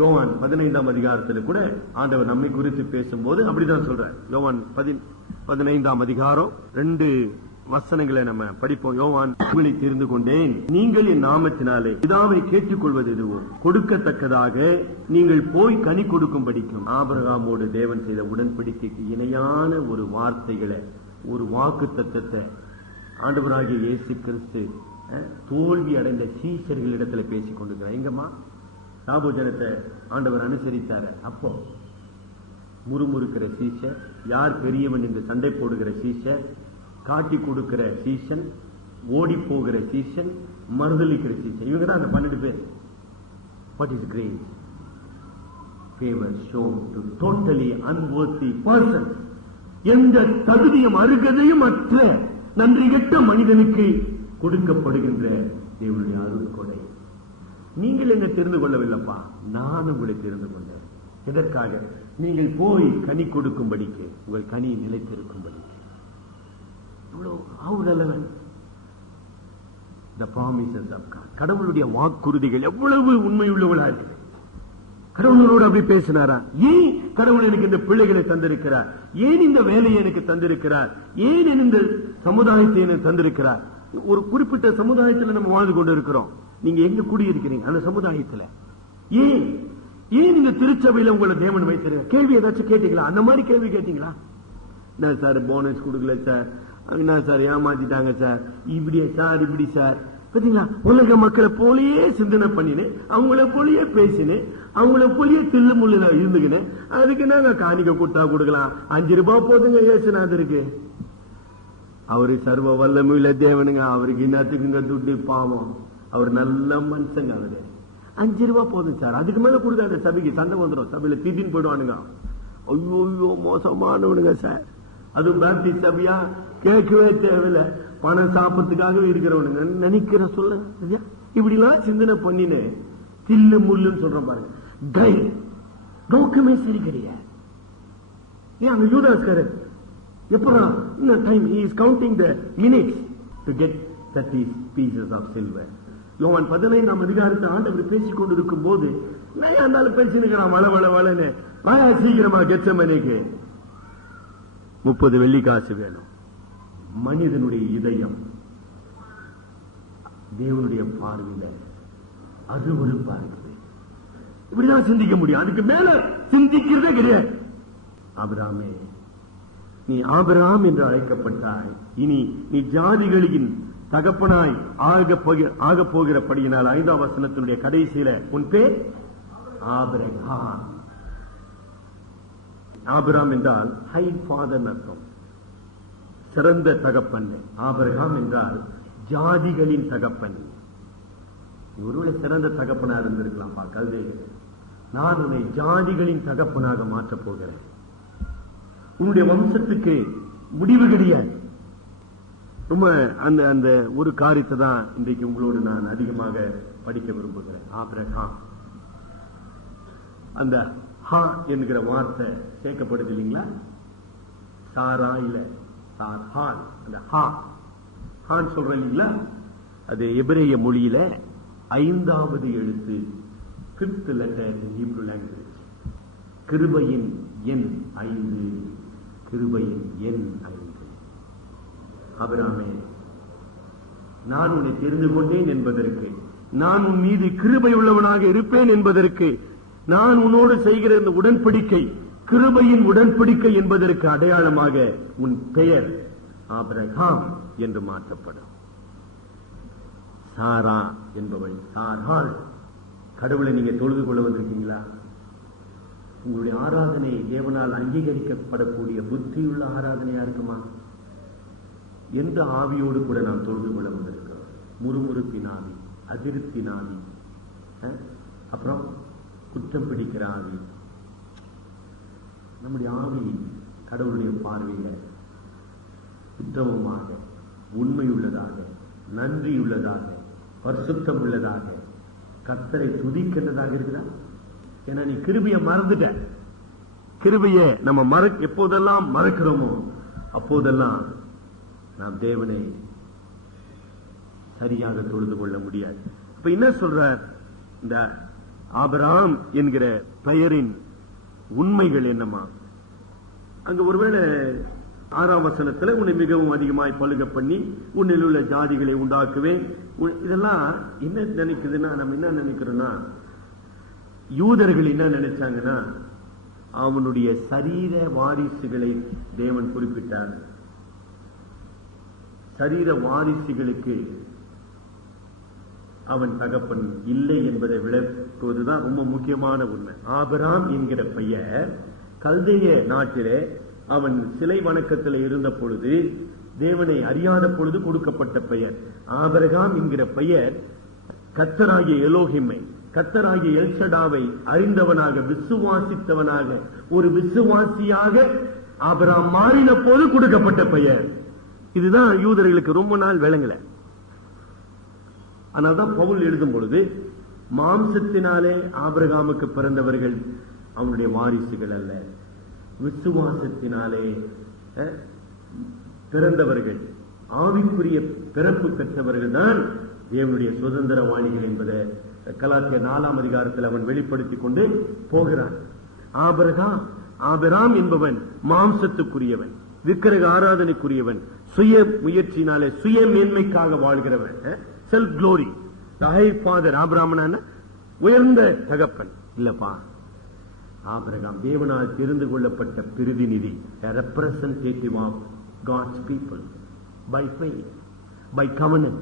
யோவான் 15ஆம் அதிகாரத்தில் கூட ஆண்டவர் நம்மை குறித்து பேசும்போது அப்படிதான் சொல்றார். யோவான் 15ஆம் அதிகாரம் 2 வசனங்களை நம்ம படிப்போம். யோவான், உங்களை தெரிந்து கொண்டேன், நீங்கள் என் நாமத்தினாலே பிதாவை கேட்டுக்கொள்வது எதுவோ கொடுக்கத்தக்கதாக நீங்கள் போய் கனி கொடுக்கும் படிக்கும். ஆபிரகாமோடு தேவன் செய்த உடன்படிக்கைக்கு இணையான ஒரு வார்த்தைகளை, ஒரு வாக்கு தத்தத்தை ஆண்டவராகிய இயேசு கிறிஸ்து தோல்வி அடைந்த சீஷர்களிடத்துல பேசிக் கொண்டிருக்கிறார். எங்கம்மா சாபு ஜனத்தை ஆண்டவர் அனுசரித்தார. அப்போ முறுமுறுக்கிற சீஷர், யார் பெரியவன் என்று சண்டை போடுகிற சீஷர், காட்டி கொடுக்கிற சீசன், ஓடி போகிற சீசன், மறுதளிக்கிற சீசன், இவங்க தான் அந்த 12 பேர். What is grace? Favor shown to totally unworthy persons. எந்த தகுதியும் அருகதையும் அற்ற நன்றி கெட்ட மனிதனுக்கு கொடுக்கப்படுகின்ற தேவனுடைய அருள் கொடை. நீங்கள் என்ன தெரிந்து கொள்ளவில்லைப்பா, நான் உங்களை தெரிந்து கொண்டேன். எதற்காக? நீங்கள் போய் கனி கொடுக்கும்படிக்கு, உங்கள் கனி நிலைத்திருக்கும்படிக்கு. How relevant the promises of God. கடவுளுடைய வாக்குறுதிகள் எவ்வளவு உண்மையுள்ளவளா இருக்கு. கடவுளோடு அப்படி பேசினாரா? ஏன் கடவுள் எனக்கு இந்த பிள்ளைகளை தந்திருக்கிறார்? ஏன் இந்த வேலையை எனக்கு தந்திருக்கிறார்? ஏன் இந்த சமுதாயத்தை எனக்கு தந்திருக்கிறார்? ஒரு குறிப்பிட்ட சமுதாயத்தில் நம்ம வாழ்ந்து கொண்டு இருக்கிறோம். நீங்க எங்க குடியிருக்கிறீங்க? அந்த சமுதாயத்தில் ஏன் ஏன் இந்த திருச்சபையில உங்களை தேவன் வைத்திருக்க? கேள்வி ஏதாச்சும் கேட்டீங்களா? அந்த மாதிரி கேள்வி கேட்டீங்களா? என்ன சார் போனஸ் கொடுக்கல சார், என்ன சார் ஏமாத்திட்டாங்க சார், இப்படியே சார் இப்படி சார். பாத்தீங்களா? உலக மக்களை போலயே சிந்தனை பண்ணினேன், அவங்கள போலயே பேசினேன், அவங்கள போலயே தில்லு முள்ளு இருந்துக்கினேன். அதுக்கு நாங்க காணிக்க கூட்டா கொடுக்கலாம், 5 ரூபாய் போதுங்க இயேசுநாதருக்கு. அவரு சர்வ வல்லமையுள்ள தேவனுங்க, அவருக்கு இன்னத்துக்குங்க துட்டு பாவம், அவர் நல்ல மனுஷங்க. அவரு 5 ரூபாய் போதும் சார், அதுக்கு மேல கொடுக்காத, சபைக்கு சண்டை வந்துடும், சபையில திடீர்னு போயிடுவானுங்க. ஐயோ ஐயோ மோசமானவனுங்க சார். அது பேப்டிஸ்ட் சபையா? கேட்கவே தேவையில்லை, பணம் சாப்பிட்றதுக்காகவே இருக்கிறவனுங்க நினைக்கிற சொல்ல. இப்படி எல்லாம் சிந்தனை பண்ணினே தில்லு முள்ளுன்னு சொல்றோம் பாருங்க. கை நோக்கமே சரி கிடையாது. அங்க யூதாஸ்காரர் எப்படா இந்த time he is counting the minutes to get 30 pieces of silver. யோவான் 15ஆம் அதிகாரத்தை ஆண்டவர் பேசிக் கொண்டிருக்கும் போது நான் இருந்தாலும் பேசினுக்கிறான் வள வள வளன்னு. வாயா சீக்கிரமா கெத்செமனேக்கு 30 வெள்ளி காசு வேணும். மனிதனுடைய இதயம் தேவனுடைய பார்வையில அருவருப்பா இருக்குது. இப்படிதான் சிந்திக்க முடியும், அதுக்கு மேல சிந்திக்கிறதே கிடையாது. ஆபிரகாமே, நீ ஆபிரகாம் என்று அழைக்கப்பட்டாய், இனி நீ ஜாதிகளின் தகப்பனாய் ஆக போகிறபடியினால் 5ஆம் வசனத்தினுடைய கடைசியில உன் பேர் ஆபிரகாம். ஆபிரகாம் என்றால் ஹை ஃபாதர் அர்த்தம், சிறந்த தகப்பன். ஆபிரகாம் என்றால் ஜாதிகளின் தகப்பன். ஒருவேளை சிறந்த தகப்பனா இருந்திருக்கலாம். கல்வி, நான் உன்னை ஜாதிகளின் தகப்பனாக மாற்றப் போகிறேன். உன்னுடைய வம்சத்துக்கு முடிவு கிடையாது. ரொம்ப அந்த அந்த ஒரு காரியத்தை தான் இன்றைக்கு உங்களோடு நான் அதிகமாக படிக்க விரும்புகிறேன். ஆபிரகாம், அந்த ஹா என்கிற வார்த்தை சேர்க்கப்படுது இல்லைங்களா? சாரா இல்ல சார்ஹான், அந்த ஹா ஹான் சொல்றேன் இல்லைங்களா? அது எபிரேய மொழியில 5வது எழுத்து, 5th letter in Hebrew language. கிருபையின் எண் 5, கிருபையின் எண் 5. ஆபிரகாமே, நான் உன்னை தெரிந்து கொண்டேன் என்பதற்கு, நான் உன் மீது கிருபை உள்ளவனாக இருப்பேன் என்பதற்கு, நான் உன்னோடு செய்கிற இந்த உடன்படிக்கை கிருபையின் உடன்படிக்கை என்பதற்கு அடையாளமாக உன் பெயர் ஆபிரகாம் என்று மாற்றப்படும். சாரா என்பவள் சார்ஹாள். கடவுளை நீங்க தொழுது கொள்ள வந்திருக்கீங்களா? உங்களுடைய ஆராதனை தேவனால் அங்கீகரிக்கப்படக்கூடிய புத்தியுள்ள ஆராதனையா இருக்குமா? எந்த ஆவியோடு கூட நாம் தொழுது கொள்ள வந்திருக்கிறோம்? முறுமுறுப்பின் ஆவி, அதிருப்தின் ஆவி, அப்புறம் குற்றம் பிடிக்கிற ஆவி. நம்முடைய ஆவி கடவுளுடைய பார்வையில சுத்தமுமாக, உண்மையுள்ளதாக, நன்றியுள்ளதாக, பரிசுத்தம் உள்ளதாக, கர்த்தரை துதிக்கின்றதாக இருக்குதா? ஏன்னா நீ கிருபையை மறந்துட்ட. கிருபையை நம்ம எப்போதெல்லாம் மறக்கிறோமோ அப்போதெல்லாம் நாம் தேவனை சரியாக தொழுது கொள்ள முடியாது. இப்ப என்ன சொல்ற? இந்த ஆபிரகாம் என்கிற பெயரின் உண்மைகள் என்னமா? அங்க ஒருவேளை 6ஆம் வசனத்துல உன்னை மிகவும் அதிகமாய் பழுக பண்ணி உன்னில் உள்ள ஜாதிகளை உண்டாக்குவேன். இதெல்லாம் என்ன நினைக்குதுன்னா, நம்ம என்ன நினைக்கிறோம்னா, யூதர்கள் என்ன நினைச்சாங்கன்னா, அவனுடைய சரீர வாரிசுகளை தேவன் குறிப்பிட்டார். சரீர வாரிசுகளுக்கு அவன் தகப்பன் இல்லை என்பதை விளக்குவதுதான் ரொம்ப முக்கியமான உண்மை. ஆபிரகாம் என்கிற பெயர் கல்தேய நாட்டிலே அவன் சிலை வணக்கத்தில் இருந்த பொழுது, தேவனை அறியாத பொழுது கொடுக்கப்பட்ட பெயர். ஆபிரகாம் என்கிற பெயர் கர்த்தராகிய எலோஹிமை, கர்த்தராகிய எல்ஷடாவை அறிந்தவனாக, விசுவாசித்தவனாக, ஒரு விசுவாசியாக ஆபிரகாம் மாறின போது கொடுக்கப்பட்ட பெயர். இதுதான் யூதர்களுக்கு ரொம்ப நாள் விளங்கல. ஆனால்தான் பவுல் எழுதும் பொழுது, மாம்சத்தினாலே ஆபிரகாமுக்கு பிறந்தவர்கள் அவனுடைய வாரிசுகள் அல்ல, விசுவாசத்தினாலே பிறந்தவர்கள் ஆவிக்குரிய பிறப்பு பெற்றவர்கள் தான் தேவனுடைய சுதந்திரவாளிகள் என்பதை கலாத்தியர் 4ஆம் அதிகாரத்தில் அவன் வெளிப்படுத்திக் கொண்டு போகிறான். ஆபிரகாம் என்பவன் மாம்சத்துக்குரியவன், விக்கிரக ஆராதனைக்குரியவன், சுய முயற்சியினாலே சுய மேன்மைக்காக வாழ்கிறவன், செல்ஃப் க்ளோரி. ஃபாதர் ஆபிரகாம் உயர்ந்த தகப்பன் இல்லப்பா. ஆபிரகாம் தேவனால் தெரிந்து கொள்ளப்பட்ட பிரதிநிதி, representative of God's people by faith, by covenant,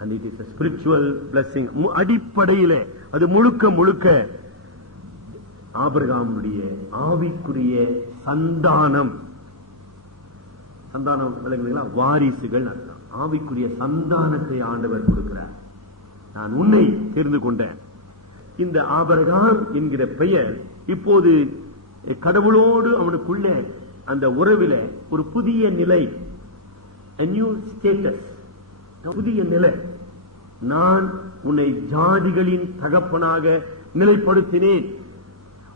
and it is a spiritual blessing. அடிப்படையிலே அது முழுக்க ஆபிரகாமுடைய ஆவிக்குரிய சந்தானம் விளங்குதுங்களா? வாரிசுகள் அர்த்தம். ஆவிக்குரிய சந்தானத்தை ஆண்டவர் கொடுக்கிறார். நான் உன்னை தெரிந்து கொண்டேன். இந்த ஆபிரகாம் என்கிற பெயர் இப்போது கடவுளோடு அவனுக்குள்ள அந்த உறவில ஒரு புதிய நிலை, a new status, புதிய நிலை. நான் உன்னை ஜாதிகளின் தகப்பனாக நிலைப்படுத்தினேன்.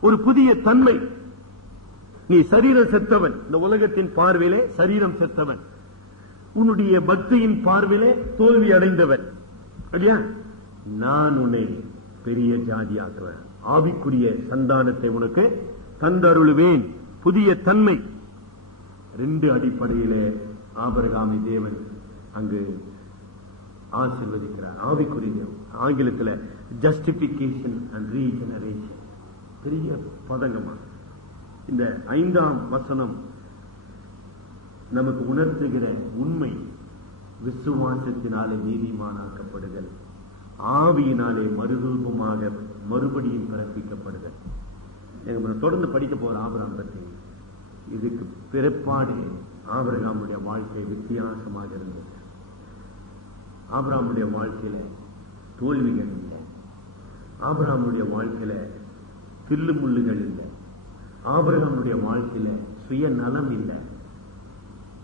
ஒரு புதிய தன்மை. நீ சரீரம் செத்தவன், இந்த உலகத்தின் பார்வையிலே சரீரம் செத்தவன், உன்னுடைய பக்தியின் பார்வையிலே தோல்வி அடைந்தவன். நான் உன்னை பெரிய ஜாதியாக்குவேன், ஆவிக்குரிய சந்தானத்தை உனக்கு தந்தருளுவேன். புதிய தன்மை. 2 அடிப்படையிலே ஆபிரகாமை தேவன் அங்கு ஆசீர்வதிக்கிறார். ஆவிக்குரிய ஆங்கிலத்தில் ஜஸ்டிபிகேஷன் அண்ட் ரீஜெனரேஷன் பெரிய பதங்கமா. இந்த 5ஆம் வசனம் நமக்கு உணர்த்துகிற உண்மை, விசுவாசத்தினாலே நீதிமானாக்கப்படுதல், ஆவியினாலே மறுரூபமாக மறுபடியும் பிறப்பிக்கப்படுதல். தொடர்ந்து படிக்க போற ஆபிரகாம் பற்றி. இதுக்கு பிற்பாடு ஆபிரகாமுடைய வாழ்க்கை வித்தியாசமாக இருந்தது. ஆபிரகாமுடைய வாழ்க்கையில தோல்விகள் இல்லை, ஆபிரகாமுடைய வாழ்க்கையில தில்லுமுள்ளுகள் இல்லை, ஆபிரகாமுடைய வாழ்க்கையில சுயநலம் இல்லை.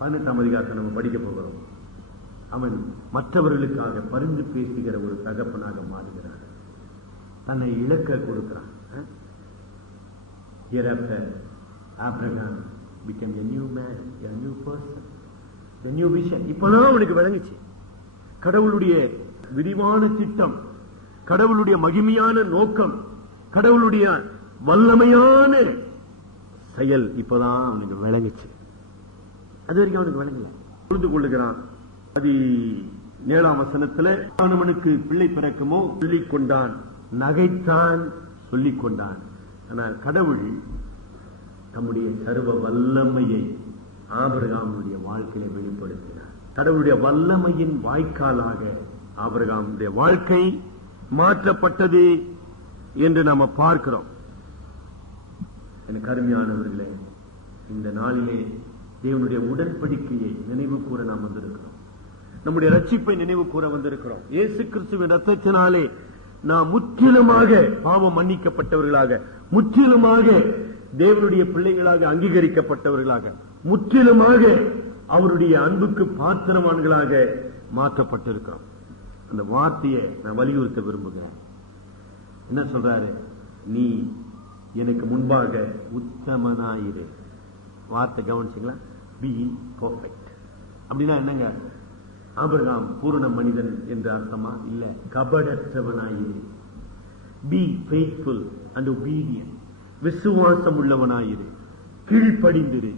18ஆம் அதிகாரத்தை நம்ம படிக்க போகிறோம். அவன் மற்றவர்களுக்காக பரிந்து பேசுகிற ஒரு தகப்பனாக மாறுகிறான். தன்னை இழக்க கொடுக்கிறான். Hereafter Abraham became a new man, a new person, a new vision. இப்பதான் அவனுக்கு விளங்குச்சு கடவுளுடைய விரிவான திட்டம், கடவுளுடைய மகிமையான நோக்கம், கடவுளுடைய வல்லமையான செயல். இப்பதான் அவனுக்கு விளங்குச்சு. அது வரைக்கும் அவனுக்கு விளங்கல. புரிந்து கொள்ளுகிறான். 17ஆம் வசனத்துல அவனுக்கு பிள்ளை பிறக்குமோ சொல்லிக் கொண்டான், நகைத்தான், சொல்லிக் கொண்டான். ஆனால் கடவுள் தம்முடைய சர்வ வல்லமையை ஆபிரகாமுடைய வாழ்க்கையில வெளிப்படுத்தினார். கடவுளுடைய வல்லமையின் வாய்க்காலாக ஆபிரகாமுடைய வாழ்க்கை மாற்றப்பட்டது என்று நாம பார்க்கிறோம். எனக்கு அருமையானவர்களே, இந்த நாளிலே தேவனுடைய உடன்படிக்கையை நினைவு கூற நாம் வந்திருக்கிறோம். நம்முடைய ரட்சிப்பை நினைவு கூற வந்திருக்கிறோம். இயேசு கிறிஸ்துவின் ரத்தத்தினாலே நாம் முற்றிலுமாக பாவம் மன்னிக்கப்பட்டவர்களாக, முற்றிலுமாக தேவனுடைய பிள்ளைகளாக அங்கீகரிக்கப்பட்டவர்களாக, முற்றிலுமாக அவருடைய அன்புக்கு பாத்திரவான்களாக மாற்றப்பட்டிருக்கிறோம். அந்த வார்த்தையை நான் வலியுறுத்த விரும்புகிறேன். என்ன சொல்றாரு? நீ எனக்கு முன்பாக உத்தமனாயிரு. வார்த்தை கவனிச்சிங்களா? B perfect. அப்படின்னா என்னங்க? ஆபிரகாம் பூரண மனிதன் என்ற அர்த்தமா? இல்ல, கபடற்றவனாயிரு. B faithful and obedient. விசுவாசம் உள்ளவனாயிரு, கீழ்ப்படிந்திரு,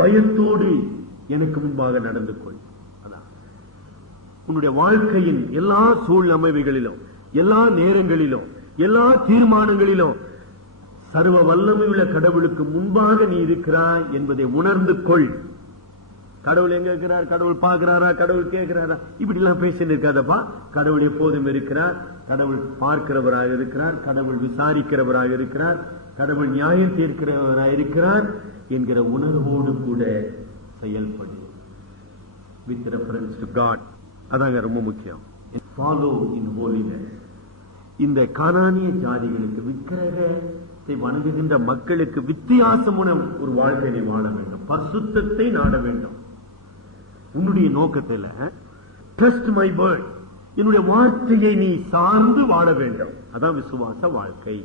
பயத்தோடு எனக்கு முன்பாக நடந்து கொள். அதான் உன்னுடைய வாழ்க்கையின் எல்லா சூழ்நிலைகளிலும், எல்லா நேரங்களிலும், எல்லா தீர்மானங்களிலும் சர்வ வல்லமையுள்ள கடவுளுக்கு முன்பாக நீ இருக்கிறாய் என்பதை உணர்ந்து கொள். கடவுள் எங்க இருக்கிறார்? கடவுள் பார்க்கிறாரா? கடவுள் கேட்கிறாரா? இப்படி எல்லாம் பேசிட்டு இருக்காதப்பா. கடவுள் எப்போதும் இருக்கிறார். கடவுள் பார்க்கிறவராக இருக்கிறார். கடவுள் விசாரிக்கிறவராக இருக்கிறார். கடவுள் நியாயம் தீர்க்கிறவராக இருக்கிறார் என்கிற உணர்வோடு கூட செயல்படு. With reference to God. அதாங்க ரொம்ப முக்கியம். Follow in holiness. இந்த கானானிய ஜாதிகளுக்கு, விக்கிரகத்தை வணங்குகின்ற மக்களுக்கு வித்தியாசமான ஒரு வாழ்க்கையை வாழ வேண்டும். பரிசுத்தத்தை நாட வேண்டும். உன்னுடைய நோக்கத்தில் ட்ரஸ்ட் மை வேர்ட், என்னுடைய வார்த்தையை நீ சார்ந்து வாழ வேண்டும். அதான் விசுவாச வாழ்க்கை.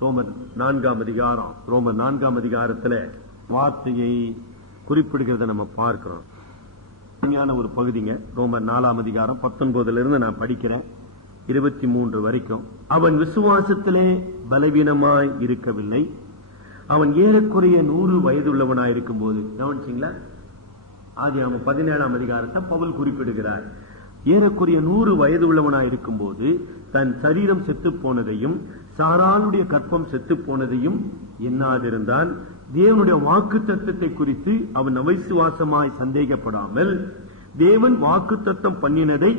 ரோமர் 4ஆம் அதிகாரம், ரோமர் 4ஆம் அதிகாரத்தில் வார்த்தையை குறிப்பிடுகிறத நம்ம பார்க்கிறோம். ஒரு பகுதிங்க. ரோமர் 4ஆம் அதிகாரம் 19 இருந்து நான் படிக்கிறேன் 23 வரைக்கும். அவன் விசுவாசத்திலே பலவீனமாய் இருக்கவில்லை. அவன் ஏறக்குறைய 100 வயதுள்ளவனாய் இருக்கும் போது, கவனிச்சீங்களா? ஆதியாகமம் 17ஆம் அதிகாரத்தை பவுல் குறிப்பிடுகிறார். ஏறக்குறைய 100 வயது உள்ளவனாய் இருக்கும் போது தன் சரீரம் செத்து போனதையும் சாராளுடைய கற்பம் செத்து போனதையும் எண்ணாதிருந்தான். தேவனுடைய வாக்கு தத்தத்தை குறித்து அவன் அவிசுவாசமாய் சந்தேகப்படாமல் தேவன் வாக்கு தத்தம் பண்ணினதை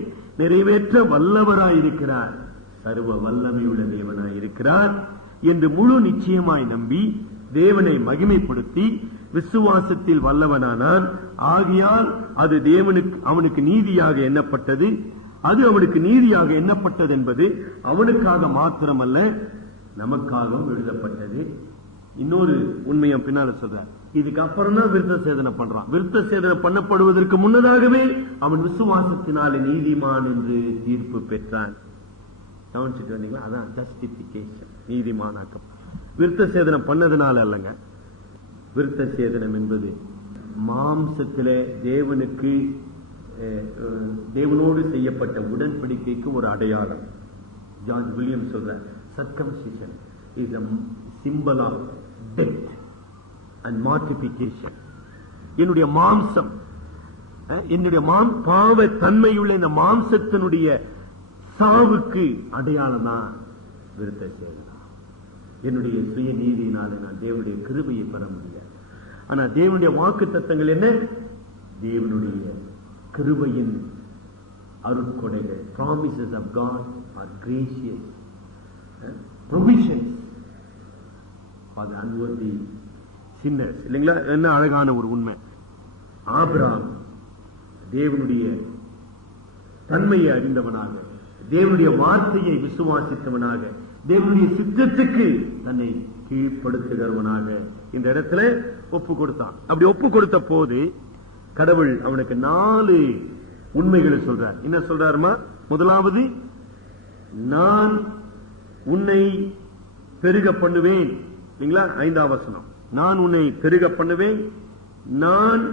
நிறைவேற்ற வல்லவராயிருக்கிறார், சர்வ வல்லமையுள்ள தேவனாயிருக்கிறார் என்று முழு நிச்சயமாய் நம்பி தேவனை மகிமைப்படுத்தி விசுவாசத்தில் வல்லவனானான். ஆகையால் அது அவனுக்கு நீதியாக எண்ணப்பட்டது. அது அவனுக்கு நீதியாக எண்ணப்பட்டது என்பது அவனுக்காக மாத்திரமல்ல, நமக்காகவும் எழுதப்பட்டது. இன்னொரு உண்மையை பின்னால சொல்ற, இதுக்கு அப்புறம் தான் விருத்த சேதனை பண்றான். விருத்த சேதனை பண்ணப்படுவதற்கு முன்னதாகவே அவன் விசுவாசத்தினாலே நீதிமான் என்று தீர்ப்பு பெற்றான். கவனிச்சுட்டு வந்தீங்களா? அதான் ஜஸ்டிபிகேஷன், நீதிமானாக்கம். விருத்த சேதனம் பண்ணதுனால அல்லங்க. விருத்த சேதனம் என்பது மாம்சத்திலே தேவனோடு செய்யப்பட்ட உடன்படிக்கைக்கு ஒரு அடையாளம். ஜார்ஜ் வில்லியம் சொல்ற, circumcision is a symbol of death and mortification. என்னுடைய மாம்சம், என்னுடைய பாவ தன்மையுள்ள இந்த மாம்சத்தினுடைய சாவுக்கு அடையாளம் தான் விருத்த சேதனம். என்னுடைய சுய நீதியினால நான் தேவனுடைய கிருபையை பெற முடியாது. ஆனா தேவனுடைய வாக்கு தத்தங்கள் என்ன? தேவனுடைய கிருபையின் அருட்கொடைகள். Promises of God are gracious provisions for the unworthy sinners. இல்லைங்களா? என்ன அழகான ஒரு உண்மை. ஆபிரகாம் தேவனுடைய தன்மையை அறிந்தவனாக, தேவனுடைய வார்த்தையை விசுவாசித்தவனாக, தேவனுடைய சித்தத்துக்கு தன்னை கீழ்ப்படுத்துகிறவனாக இந்த இடத்துல ஒப்பு கொடுத்தான். அப்படி ஒப்பு கொடுத்த போது கடவுள் அவனுக்கு 4 உண்மைகளை சொல்றார். என்ன சொல்றாருமா? முதலாவது, நான் உன்னை பெருக பண்ணுவேன். 5ஆம் வசனம், நான் உன்னை பெருக பண்ணுவேன். நான்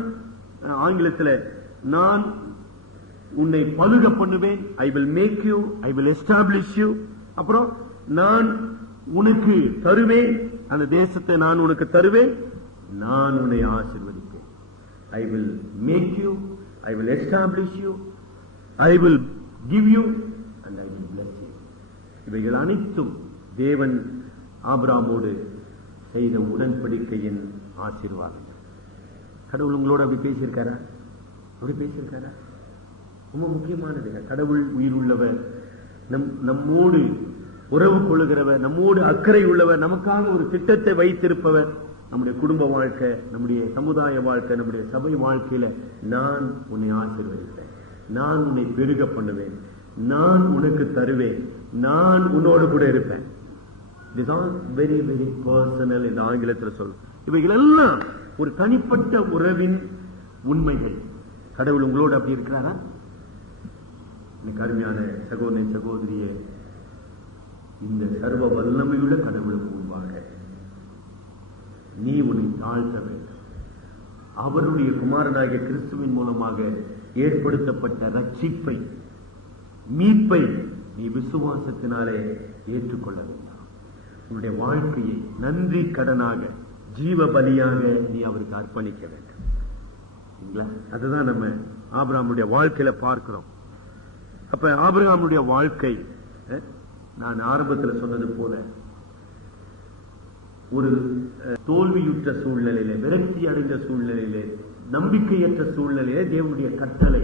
ஆங்கிலத்தில் நான் உன்னை பலுக பண்ணுவேன். I will make you, I will establish you. அப்புறம் நான் உனக்கு தருவேன், அந்த தேசத்தை நான் உனக்கு தருவேன். நான் உன்னை ஆசீர்வதிப்பேன். I will make you, I will establish you, I will give you and I will bless you. இவைகள் அனைத்தும் தேவன் ஆபிரகாமோடு செய்த உடன்படிக்கையின் ஆசீர்வாதங்கள். கடவுள் உங்களோட அப்படி பேசியிருக்காரா? அப்படி பேசியிருக்காரா? ரொம்ப முக்கியமானது. கடவுள் உயிர் உள்ளவர், நம்மோடு உறவு கொள்ளுகிறவர், நம்மோடு அக்கறை உள்ளவர், நமக்காக ஒரு திட்டத்தை வைத்திருப்பவர். நம்முடைய குடும்ப வாழ்க்கை, நம்முடைய சமுதாய வாழ்க்கை, நம்முடைய சபை வாழ்க்கையில நான் உன்னை ஆசீர்வதிப்பேன், நான் உன்னை பெருக பண்ணுவேன், நான் உனக்கு தருவேன், நான் உன்னோடு கூட இருப்பேன். This all very very personal இந்த ஆங்கிலத்தில் சொல்லும். இவைகள் எல்லாம் ஒரு தனிப்பட்ட உறவின் உண்மைகள். கடவுள் உங்களோடு அப்படி இருக்கிறாரா? அருமையான சகோதரனே, சகோதரியே, இந்த சர்வ வல்லமையுள்ள கடவுளுக்கு முன்பாக நீ உன்னை தாழ்த்த வேண்டும். அவருடைய குமாரனாகிய கிறிஸ்துவின் மூலமாக ஏற்படுத்தப்பட்ட ரட்சிப்பை, மீட்பை நீ விசுவாசத்தினாலே ஏற்றுக்கொள்ள வேண்டாம். உன்னுடைய வாழ்க்கையை நன்றி கடனாக, ஜீவ பலியாக நீ அவருக்கு அர்ப்பணிக்க வேண்டும். அதுதான் நம்ம ஆபிரகாமுடைய வாழ்க்கையில பார்க்கிறோம். அப்ப ஆபிரகாமுடைய வாழ்க்கை, நான் ஆரம்பத்தில் சொன்னது போல, ஒரு தோல்வியுற்ற சூழ்நிலையிலே, விரக்தி அடைந்த சூழ்நிலையிலே, நம்பிக்கையற்ற சூழ்நிலையிலே தேவனுடைய கட்டளை,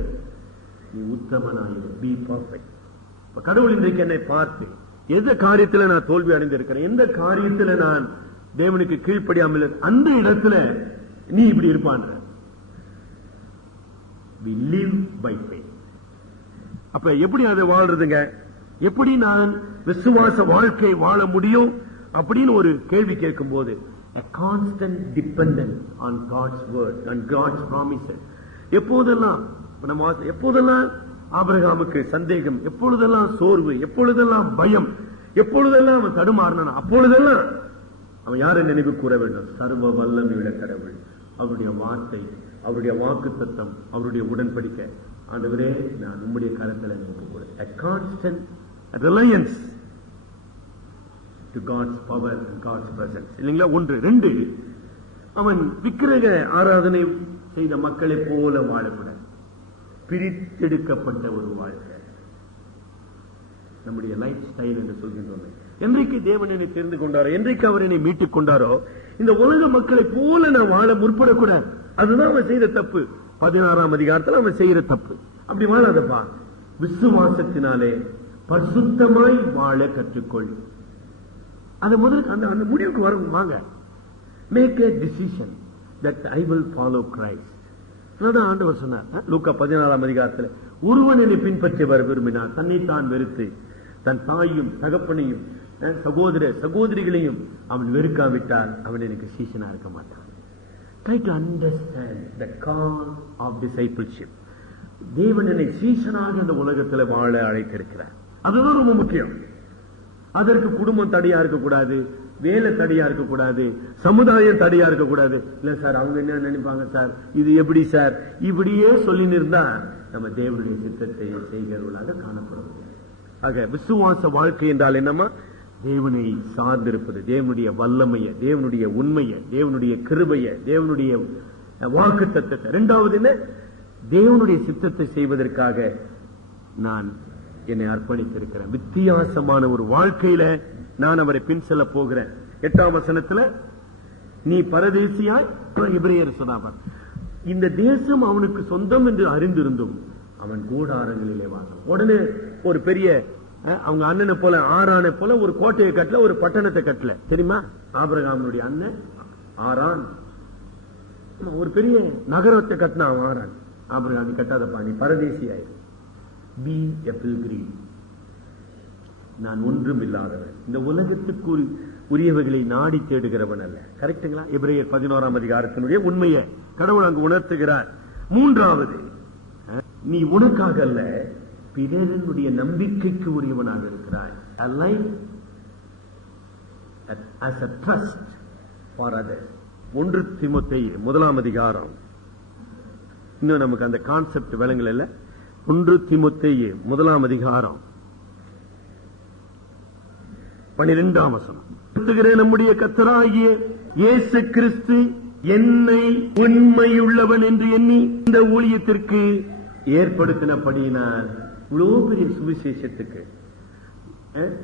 நீ உத்தமனாயிரு, பி பர்ஃபெக்ட். கடவுள் இன்றைக்கு என்னை பார்த்து, எந்த காரியத்தில் நான் தோல்வி அடைந்திருக்கிறேன், எந்த காரியத்தில் நான் தேவனுக்கு கீழ்ப்படியாமல், அந்த இடத்துல நீ இப்படி இருப்பான். We live by faith. அப்ப எப்படி அதை வாழ்றதுங்க? எப்படி நான் விசுவாச வாழ்க்கை வாழ முடியும் அப்படின்னு ஒரு கேள்வி கேட்கும் போது, a constant dependence on God's word and God's promises. எப்போதெல்லாம் ஆபிரகாமுக்கு சந்தேகம், எப்பொழுதெல்லாம் சோர்வு, எப்பொழுதெல்லாம் பயம், எப்பொழுதெல்லாம் அவன் தடுமாறினான், அப்பொழுதெல்லாம் அவன் யாரை நினைவு கூற வேண்டும்? சர்வ வல்லமையுள்ள கடவுள், அவருடைய வார்த்தை அவருடைய வாக்குத்தத்தம், அவருடைய உடன்படிக்கை. ஆண்டவரே, நான் உம்முடைய கரத்தில் a constant reliance to God's power and God's presence. இல்லைங்களா? ஒன்று. ரெண்டு, அவன் விக்கிரக ஆராதனை செய்த மக்களை போல வாழக்கூடாது. பிரித்தெடுக்கப்பட்ட ஒரு வாழ்க்கை நம்முடைய லைஃப் ஸ்டைல் என்று சொல்கின்றோம். என்றைக்கு தேவன் என்னை தெரிந்து கொண்டாரோ, என்றைக்கு அவர் என்னை மீட்டுக் கொண்டாரோ, இந்த உலக மக்களை போல நான் வாழ முற்படக்கூடாது. அதுதான் அவன் செய்த தப்பு. 16ஆம் அதிகாரத்தில் அவன் செய்யற தப்பு. அப்படி வாழாதப்பா. விசுவாசத்தினாலே பரிசுத்தமாய் வாழ கற்றுக்கொள். அது முதல்ல அந்த முடிவுக்கு வரும். வாங்க, make a decision that I will follow Christ. அதான் ஆண்டவர் சொன்னார் லூக்கா 14ஆம் அதிகாரத்தில், ஒருவன் என்னை பின்பற்றி வர விரும்பினார் தன்னைத்தான் வெறுத்து தன் தாயும் தகப்பனையும் சகோதர சகோதரிகளையும் அவன் வெறுக்காவிட்டால் அவன் எனக்கு சீஷனா இருக்க மாட்டான். Try to understand the call of discipleship. தேவன் என்னை சீஷனாக அந்த உலகத்தில் வாழ அழைத்திருக்கிறார். அதுதான் ரொம்ப முக்கியம். அதற்கு குடும்பம் தடையா இருக்கக்கூடாது, வேலை தடையா இருக்கக்கூடாது, சமுதாயம் தடையா இருக்கக்கூடாது. இல்ல சார், அவங்க என்ன நினைப்பாங்க சார், இது எப்படி சார், இப்படியே சொல்லி இருந்தா நம்ம தேவனுடைய சித்தத்தை செய்கிறவர்களாக காணப்படும். ஆக விசுவாச வாழ்க்கை என்றால் என்னமா? தேவனை சார்ந்திருப்பது, தேவனுடைய வல்லமைய, தேவனுடைய உண்மைய, தேவனுடைய கிருபைய, தேவனுடைய வாக்குத்தத்தத்தை. இரண்டாவது என்ன? தேவனுடைய சித்தத்தை செய்வதற்காக நான் என்னை அர்ப்பணித்திருக்கிறேன். வித்தியாசமான ஒரு வாழ்க்கையில நான் அவரை பின் செல்ல போகிறேன். 8ஆம் வசனத்துல, நீ பரதேசியாய், எபிரேயர் சொன்னார், இந்த தேசம் அவனுக்கு சொந்தம் என்று அறிந்திருந்தும் அவன் கூடாரங்களிலே வாழும். உடனே ஒரு பெரிய அவங்க அண்ணனை போல, ஆரானை போல ஒரு கோட்டையை கட்டல, ஒரு பட்டணத்தை கட்டல. தெரியுமா? ஆபிரகாமுடைய அண்ணன் ஆரான் ஒரு பெரிய நகரத்தை கட்டினான். ஆரான். ஆபிரகாம் கட்டாதப்பா, நீ பரதேசியாய், be a pilgrim. நான் ஒன்றும் இல்லாதவன், இந்த உலகத்துக்கு உரியவைகளை நாடி தேடுகிறவன் அல்ல. கரெக்டுங்களா? எபிரேயர் 11ஆம் அதிகாரத்தினுடைய உண்மையை கடவுள் அங்கு உணர்த்துகிறார். மூன்றாவது, நீ உனக்காக அல்ல, பிறருடைய நம்பிக்கைக்கு உரியவனாக இருக்கிறாய். A life as a trust for others. 1 தீமோத்தேயு 1ஆம் அதிகாரம். இன்னும் நமக்கு அந்த கான்செப்ட் விளங்கல. 1 தீமோத்தேயு 1ஆம் அதிகாரம் 12ஆம் வசனம். நம்முடைய கர்த்தராகிய இயேசு கிறிஸ்து என்னை உண்மையுள்ளவன் என்று எண்ணி இந்த ஊழியத்திற்கு ஏற்படுத்தினபடியினால், இவ்வளவு பெரிய சுவிசேஷத்துக்கு,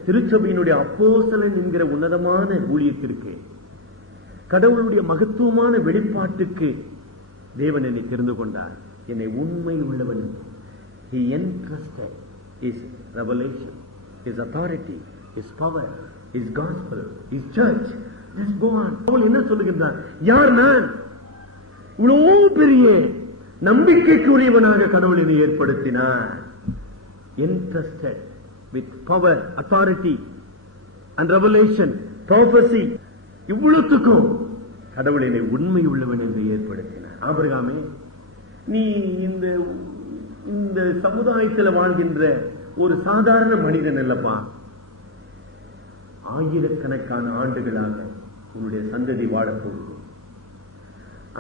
திருச்சபையினுடைய அப்போஸ்தலன் என்கிற உன்னதமான ஊழியத்திற்கு, கடவுளுடைய மகத்துவமான வெளிப்பாட்டுக்கு தேவன் என்னை தெரிந்து கொண்டார். என்னை உண்மை உள்ளவன். He entrusted his revelation, his authority, his power, his gospel, his church. Let's go on. அவள் என்ன சொல்லுகின்றார்? யார் நான்? இவ்வளவு பெரிய நம்பிக்கைக்குரியவனாக கடவுள் என்னை ஏற்படுத்தினார். Entrusted with power, authority and revelation, prophecy. இவ்வளவுக்கும் கடவுள் என்னை உண்மை உள்ளவன் என்று ஏற்படுத்தினார். ஆபிரகாமே, நீ இந்த சமுதாயத்தில் வாழ்கின்ற ஒரு சாதாரண மனிதன் அல்லப்பா. ஆயிரக்கணக்கான ஆண்டுகளாக உன்னுடைய சந்ததி வாழப்போகுது.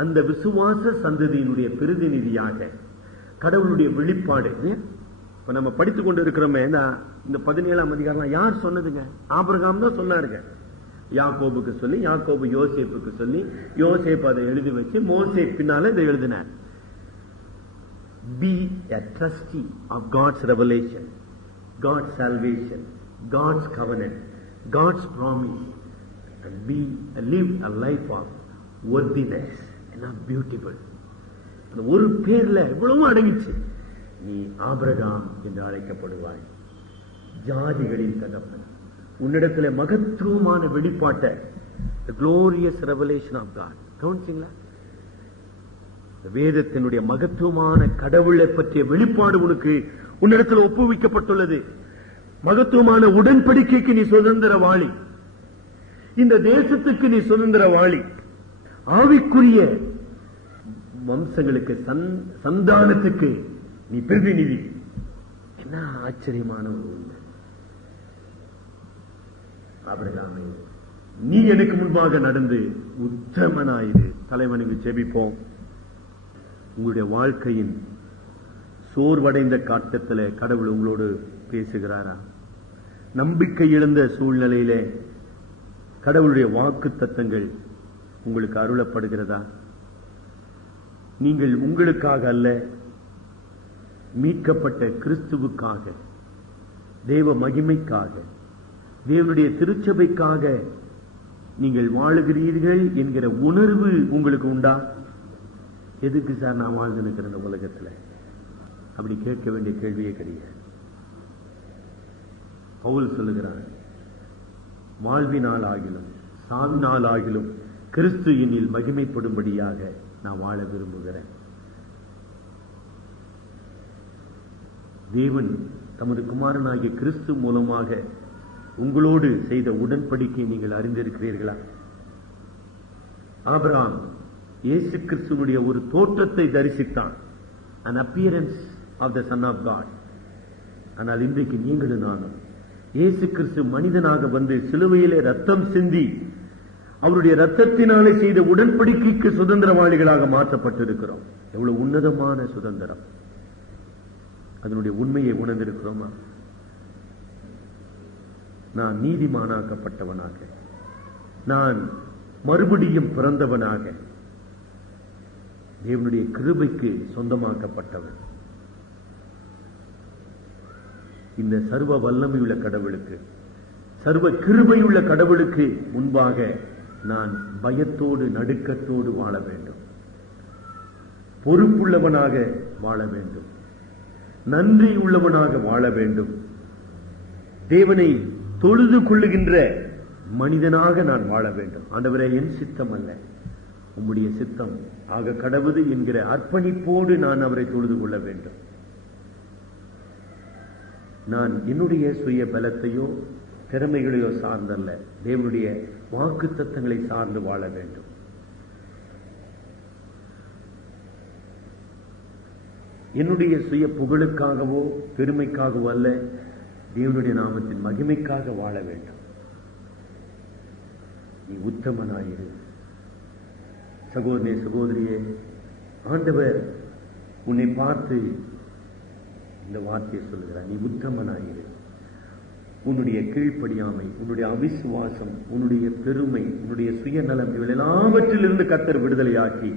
அந்த விசுவாச சந்ததியினுடைய பிரதிநிதியாக கடவுளுடைய வெளிப்பாடு இப்ப நம்ம படித்துக் கொண்டு இருக்கிறோமே. இந்த 17ஆம் அதிகாரம் யார் சொன்னதுங்க? ஆபிரகாம் தான் சொன்னாருங்க. யாக்கோபுக்கு சொல்லி, யாக்கோபு யோசேப்புக்கு சொல்லி, யோசேப்பு அதை எழுதி வச்சு மோசே பின்னால இதை எழுதினார். Be a trustee of God's revelation, God's salvation, God's covenant, God's promise, and live a life of worthiness. And beautiful. ஒரு பேர்ல இவ்வளவு அடங்கிச்சு. நீ ஆபிரகாம் என்று அழைக்கப்படுவாய், ஜாதிகளின் தகப்பன். உன்னிடத்தில் மகத்துவமான வெளிப்பாட்டை, the glorious revelation of God. கவனிச்சீங்களா? வேதத்தினுடைய மகத்துவமான கடவுளை பற்றிய வெளிப்பாடு உனக்கு உன்னிடத்தில் ஒப்புவிக்கப்பட்டுள்ளது. மகத்துவமான உடன்படிக்கைக்கு நீ சுதந்திரவாளி. இந்த தேசத்துக்கு நீ சுதந்திரவாளி. ஆவிக்குரிய வம்சங்களுக்கு, சந்தானத்துக்கு நீ பிரதிநிதி. என்ன ஆச்சரியமான ஒரு உண்மை. ஆபிரகாமே, நீ எனக்கு முன்பாக நடந்து உத்தமனாயிரு. தலைவனுக்கு ஜெபிப்போம். உங்களுடைய வாழ்க்கையின் சோர்வடைந்த காட்டத்தில் கடவுள் உங்களோடு பேசுகிறாரா? நம்பிக்கை இழந்த சூழ்நிலையிலே கடவுளுடைய வாக்கு தத்தங்கள் உங்களுக்கு அருளப்படுகிறதா? நீங்கள் உங்களுக்காக அல்ல, மீட்கப்பட்ட கிறிஸ்துவுக்காக, தேவ மகிமைக்காக, தேவனுடைய திருச்சபைக்காக நீங்கள் வாழுகிறீர்கள் என்கிற உணர்வு உங்களுக்கு உண்டா? எதுக்கு சார் நான் வாழ்ந்து நிற்கிறேன் இந்த உலகத்தில்? அப்படி கேட்க வேண்டிய கேள்வியே கிடையாது. பவுல் சொல்லுகிறார், வாழ்வினால் ஆகிலும் சாவினால் ஆகிலும் கிறிஸ்து என்னில் மகிமைப்படும்படியாக நான் வாழ விரும்புகிறேன். தேவன் தமது குமாரனாகிய கிறிஸ்து மூலமாக உங்களோடு செய்த உடன்படிக்கை நீங்கள் அறிந்திருக்கிறீர்களா? ஆபிரகாம் இயேசு கிறிஸ்துவனுடைய ஒரு தோற்றத்தை தரிசித்தான், an appearance of the son of God. ஆனால் இன்றைக்கு நீங்களும் நானும் இயேசு கிறிஸ்து மனிதனாக வந்து சிலுவையிலே ரத்தம் சிந்தி அவருடைய ரத்தத்தினாலே செய்த உடன்படிக்கைக்கு சுதந்திரவாளிகளாக மாற்றப்பட்டிருக்கிறோம். எவ்வளவு உன்னதமான சுதந்திரம்! அதனுடைய உண்மையை உணர்ந்திருக்கிறோமா? நான் நீதிமானாக்கப்பட்டவனாக, நான் மறுபடியும் பிறந்தவனாக, தேவனுடைய கிருபைக்கு சொந்தமாக்கப்பட்டவன். இந்த சர்வ வல்லமையுள்ள கடவுளுக்கு, சர்வ கிருபையுள்ள கடவுளுக்கு முன்பாக நான் பயத்தோடு நடுக்கத்தோடு வாழ வேண்டும், பொறுப்புள்ளவனாக வாழ வேண்டும், நன்றி உள்ளவனாக வாழ வேண்டும், தேவனை தொழுது கொள்ளுகின்ற மனிதனாக நான் வாழ வேண்டும். ஆண்டவரே, என் சித்தம் அல்ல உம்முடைய சித்தம் ஆக கடவுது என்கிற அர்ப்பணிப்போடு நான் அவரை தொழுது கொள்ள வேண்டும். நான் என்னுடைய சுய பலத்தையோ திறமைகளையோ சார்ந்தல்ல, தேவனுடைய வாக்கு தத்தங்களை சார்ந்து வாழ வேண்டும். என்னுடைய சுய புகழுக்காகவோ பெருமைக்காகவோ அல்ல, தேவனுடைய நாமத்தின் மகிமைக்காக வாழ வேண்டும். நீ உத்தமனாயிரு. சகோதரனே, சகோதரியே, ஆண்டவர் உன்னை பார்த்து இந்த வார்த்தையை சொல்லுகிறார், நீ உத்தமனாயிரு. உன்னுடைய கீழ்ப்படியாமை, உன்னுடைய அவிசுவாசம், உன்னுடைய பெருமை, உன்னுடைய சுயநலம், இவள் எல்லாவற்றிலிருந்து கர்த்தர் விடுதலையாக்கி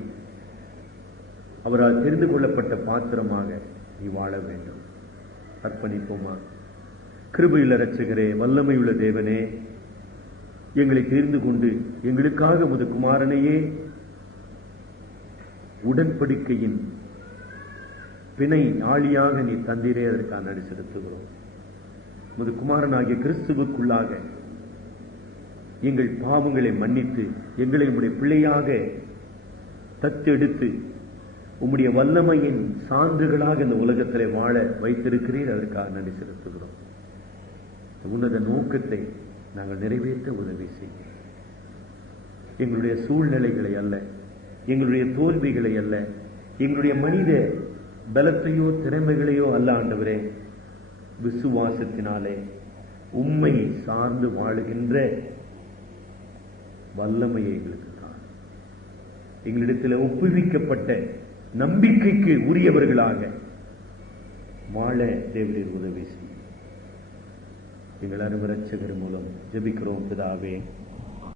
அவரால் தெரிந்து கொள்ளப்பட்ட பாத்திரமாக நீ வாழ வேண்டும். அர்ப்பணிப்போமா? கிருபையுள்ள இரட்சகரே, வல்லமையுள்ள தேவனே, எங்களை தெரிந்து கொண்டு எங்களுக்காக உமது குமாரனையே உடன்படிக்கையின் பிணை ஆளியாக நீ தந்தீரே, அதற்காக நன்றி செலுத்துகிறோம். உமது குமாரனாகிய கிறிஸ்துவுக்குள்ளாக எங்கள் பாவங்களை மன்னித்து எங்களை உம்முடைய பிள்ளையாக தத்தெடுத்து உம்முடைய வல்லமையின் சான்றுகளாக இந்த உலகத்திலே வாழ வைத்திருக்கிறீர், அதற்காக நன்றி செலுத்துகிறோம். உன்னத நோக்கத்தை நாங்கள் நிறைவேற்ற உதவி செய்ய, எங்களுடைய சூழ்நிலைகளை அல்ல, எங்களுடைய தோல்விகளை அல்ல, எங்களுடைய மனித பலத்தையோ திறமைகளையோ அல்ல ஆண்டவரே, விசுவாசத்தினாலே உம்மை சார்ந்து வாழுகின்ற வல்லமையை எங்களுக்கு தான். எங்களிடத்தில் ஒப்புவிக்கப்பட்ட நம்பிக்கைக்கு உரியவர்களாக வாழ தேவரீர் உதவி செய்யும். எங்கள் அருமை இரட்சகர் மூலம் ஜெபிக்கிறோம் பிதாவே.